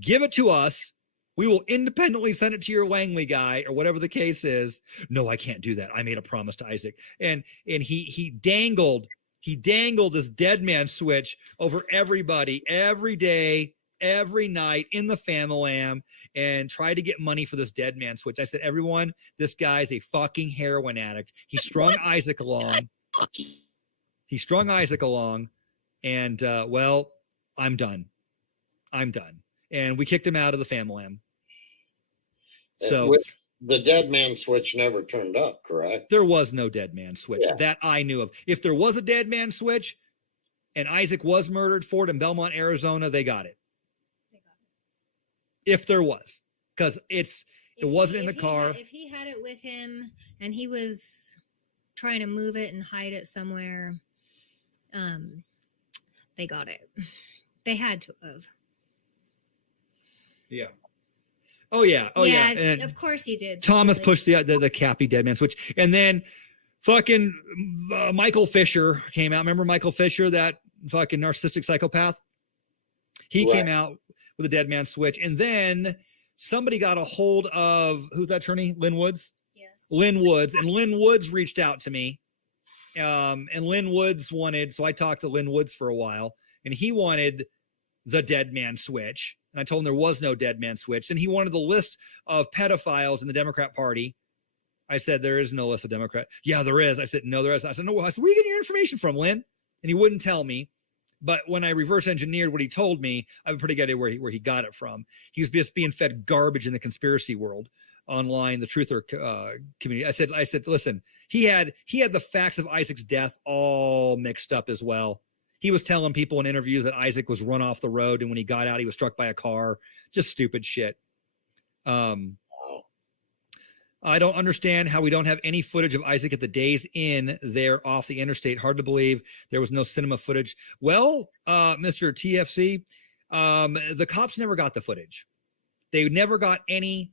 give it to us. We will independently send it to your Langley guy or whatever the case is. No, I can't do that. I made a promise to Isaac. And he dangled this Dead Man Switch over everybody every day, every night in the family, and try to get money for this Dead Man Switch. I said, everyone, this guy's a fucking heroin addict. He strung Isaac along. And well, I'm done. And we kicked him out of the family. So The dead man switch never turned up, correct? There was no dead man switch that I knew of. If there was a dead man switch and Isaac was murdered, Ford in Belmont, Arizona, they got it. If there was, because it wasn't in the car. If he had it with him and he was trying to move it and hide it somewhere, they got it. They had to have. Yeah. Oh yeah. Oh yeah. And of course he did. Thomas pushed the Cappy dead man switch, and then fucking Michael Fisher came out. Remember Michael Fisher, that fucking narcissistic psychopath? He came out with a dead man switch, and then somebody got a hold of who's that attorney? Lynn Woods. Yes. Lynn Woods, and Lynn Woods reached out to me, and Lynn Woods wanted. So I talked to Lynn Woods for a while, and he wanted the dead man switch. And I told him there was no dead man switch. And he wanted the list of pedophiles in the Democrat Party. I said, there is no list of Democrat. Yeah, there is. I said, no, there is. I said, no. I said, where are you getting your information from, Lynn? And he wouldn't tell me. But when I reverse engineered what he told me, I have a pretty good idea where he got it from. He was just being fed garbage in the conspiracy world online, the truther community. I said, listen, he had the facts of Isaac's death all mixed up as well. He was telling people in interviews that Isaac was run off the road, and when he got out, he was struck by a car. Just stupid shit. I don't understand how we don't have any footage of Isaac at the Days Inn there off the interstate. Hard to believe there was no cinema footage. Well, Mr. TFC, the cops never got the footage. They never got any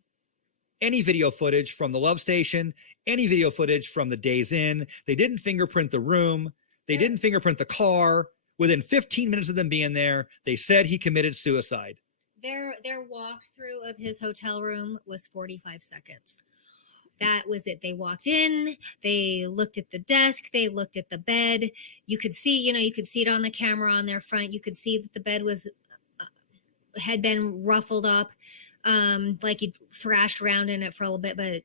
video footage from the Love Station, any video footage from the Days Inn. They didn't fingerprint the room. They didn't fingerprint the car. Within 15 minutes of them being there, they said he committed suicide. Their walkthrough of his hotel room was 45 seconds. That was it. They walked in, they looked at the desk, they looked at the bed. You could see, it on the camera on their front. You could see that the bed had been ruffled up, like he thrashed around in it for a little bit, but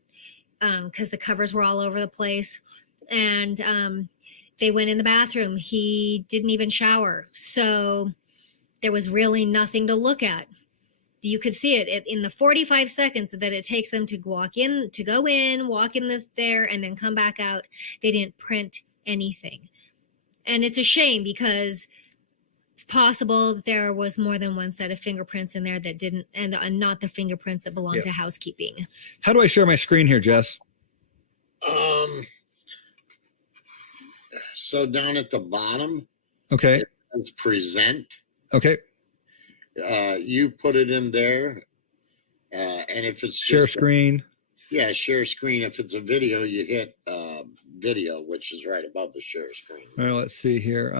because the covers were all over the place. And they went in the bathroom. He didn't even shower. So there was really nothing to look at. You could see it in the 45 seconds that it takes them to walk in, walk in there, and then come back out. They didn't print anything. And it's a shame because it's possible that there was more than one set of fingerprints in there that didn't, and not the fingerprints that belong to housekeeping. How do I share my screen here, Jess? So down at the bottom, okay, it says present. Okay. You put it in there, and if it's share screen. Share screen. If it's a video, you hit video, which is right above the share screen. All right, let's see here.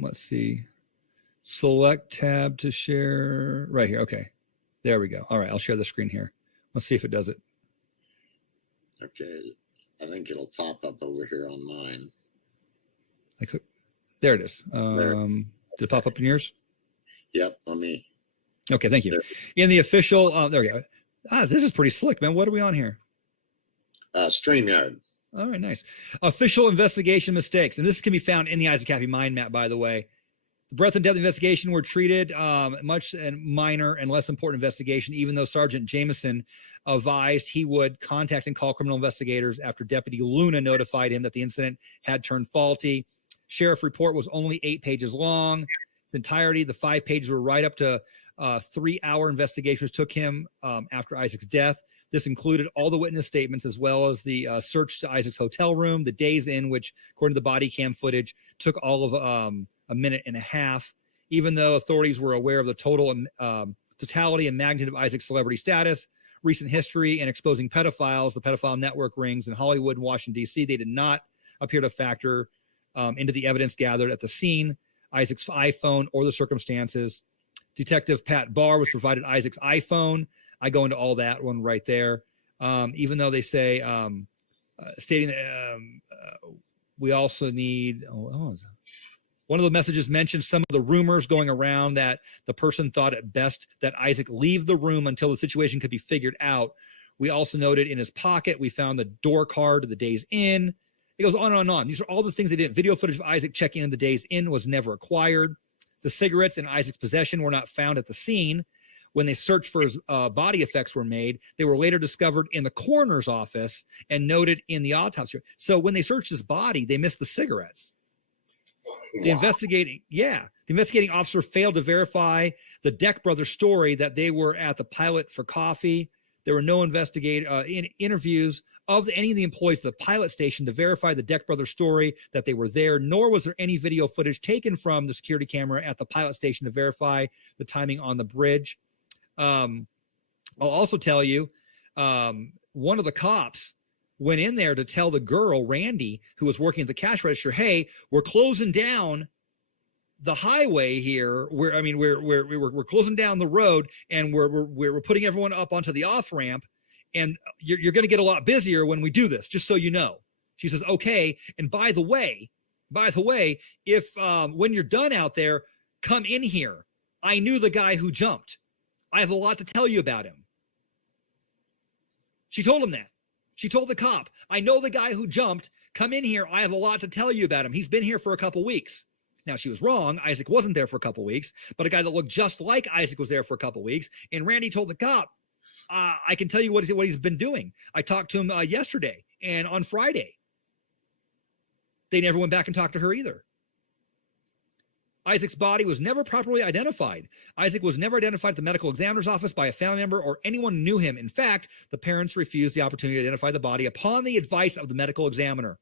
Let's see. Select tab to share. Right here. Okay. There we go. All right, I'll share the screen here. Let's see if it does it. Okay. I think it'll pop up over here on mine. There it is. Did it pop up in yours? Yep, on me. Okay, thank you. There. In the official, there we go. This is pretty slick, man. What are we on here? StreamYard. All right, nice. Official investigation mistakes. And this can be found in the Isaac Cappy mind map, by the way. The breadth and depth investigation were treated much and minor and less important investigation, even though Sergeant Jameson advised he would contact and call criminal investigators after Deputy Luna notified him that the incident had turned faulty. Sheriff report was only 8 pages long. Its entirety, the 5 pages were right up to 3-hour investigations took him after Isaac's death. This included all the witness statements as well as the search to Isaac's hotel room, the Days Inn, which, according to the body cam footage, took all of a minute and a half. Even though authorities were aware of the totality and magnitude of Isaac's celebrity status, recent history, and exposing pedophiles, the pedophile network rings in Hollywood and Washington, D.C., they did not appear to factor into the evidence gathered at the scene, Isaac's iPhone, or the circumstances. Detective Pat Barr was provided Isaac's iPhone. I go into all that one right there. Even though they say, stating that we also need, one of the messages mentioned some of the rumors going around that the person thought it best that Isaac leave the room until the situation could be figured out. We also noted in his pocket, we found the door card to the Days Inn. It goes on and on. These are all the things they did. Video footage of Isaac checking in the Days Inn was never acquired. The cigarettes in Isaac's possession were not found at the scene, When they searched for his body, effects were made. They were later discovered in the coroner's office and noted in the autopsy. So when they searched his body, they missed the cigarettes. The investigating officer failed to verify the Deck brothers' story that they were at the pilot for coffee. There were no interviews of any of the employees of the pilot station to verify the Deck brothers' story that they were there, nor was there any video footage taken from the security camera at the pilot station to verify the timing on the bridge. I'll also tell you, one of the cops went in there to tell the girl, Randy, who was working at the cash register, hey, we're closing down the highway here. We're closing down the road, and we're putting everyone up onto the off ramp, and you're going to get a lot busier when we do this, just so you know. She says, okay. And by the way, if when you're done out there, come in here. I knew the guy who jumped. I have a lot to tell you about him. She told him that. She told the cop, I know the guy who jumped. Come in here. I have a lot to tell you about him. He's been here for a couple weeks. Now, she was wrong. Isaac wasn't there for a couple weeks, but a guy that looked just like Isaac was there for a couple weeks. And Randy told the cop, I can tell you what he's been doing. I talked to him yesterday and on Friday. They never went back and talked to her either. Isaac's body was never properly identified. Isaac was never identified at the medical examiner's office by a family member or anyone who knew him. In fact, the parents refused the opportunity to identify the body upon the advice of the medical examiner.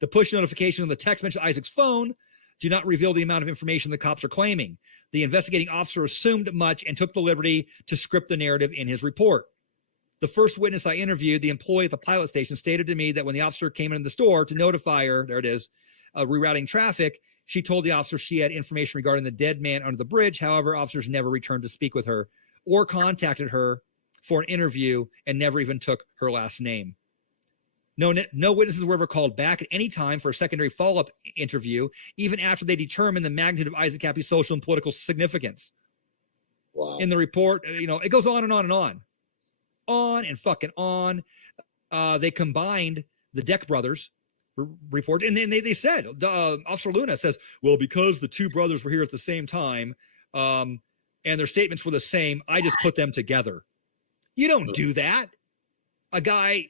The push notification on the text message to Isaac's phone do not reveal the amount of information the cops are claiming. The investigating officer assumed much and took the liberty to script the narrative in his report. The first witness I interviewed, the employee at the pilot station, stated to me that when the officer came in the store to notify her, there it is, rerouting traffic, she told the officer she had information regarding the dead man under the bridge. However, officers never returned to speak with her or contacted her for an interview and never even took her last name. No witnesses were ever called back at any time for a secondary follow-up interview, even after they determined the magnitude of Isaac Cappy's social and political significance. Wow. In the report, it goes on and on and on. On and fucking on. They combined the Deck brothers report, and then they said, Officer Luna says, well, because the two brothers were here at the same time, and their statements were the same, I just put them together. You don't do that. A guy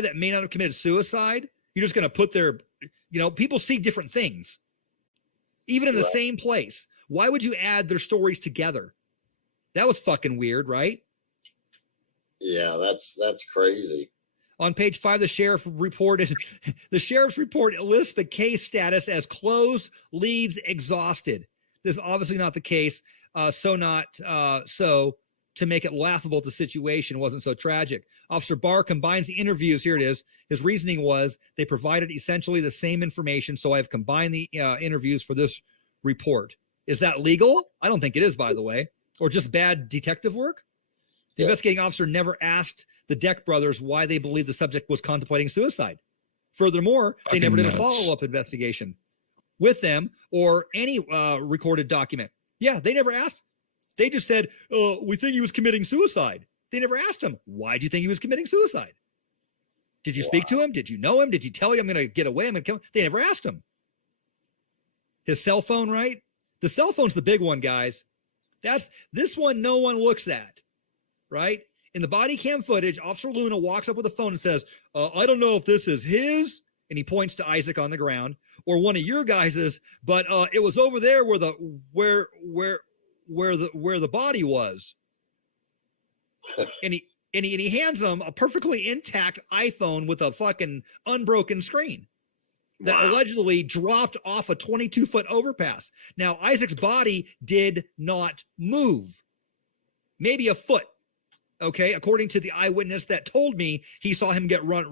that may not have committed suicide, you're just going to put their, people see different things, even in the same place. Why would you add their stories together? That was fucking weird, right? Yeah, that's crazy. On page 5, the sheriff's report lists the case status as closed, leads exhausted. This is obviously not the case. So to make it laughable, the situation wasn't so tragic. Officer Barr combines the interviews. Here it is. His reasoning was they provided essentially the same information, so I've combined the interviews for this report. Is that legal? I don't think it is, by the way. Or just bad detective work? The investigating officer never asked the Deck brothers why they believed the subject was contemplating suicide. Furthermore, they never did a follow-up investigation with them or any recorded document. Yeah, they never asked. They just said, we think he was committing suicide. They never asked him, why do you think he was committing suicide? Did you speak to him? Did you know him? Did you tell him, I'm going to get away? I'm going to kill him? They never asked him. His cell phone, right? The cell phone's the big one, guys. This one no one looks at, right? In the body cam footage, Officer Luna walks up with a phone and says, I don't know if this is his, and he points to Isaac on the ground, or one of your guys's, but it was over there where the body was. and he hands him a perfectly intact iPhone with a fucking unbroken screen that allegedly dropped off a 22-foot overpass. Now, Isaac's body did not move. Maybe a foot. Okay, according to the eyewitness that told me he saw him get run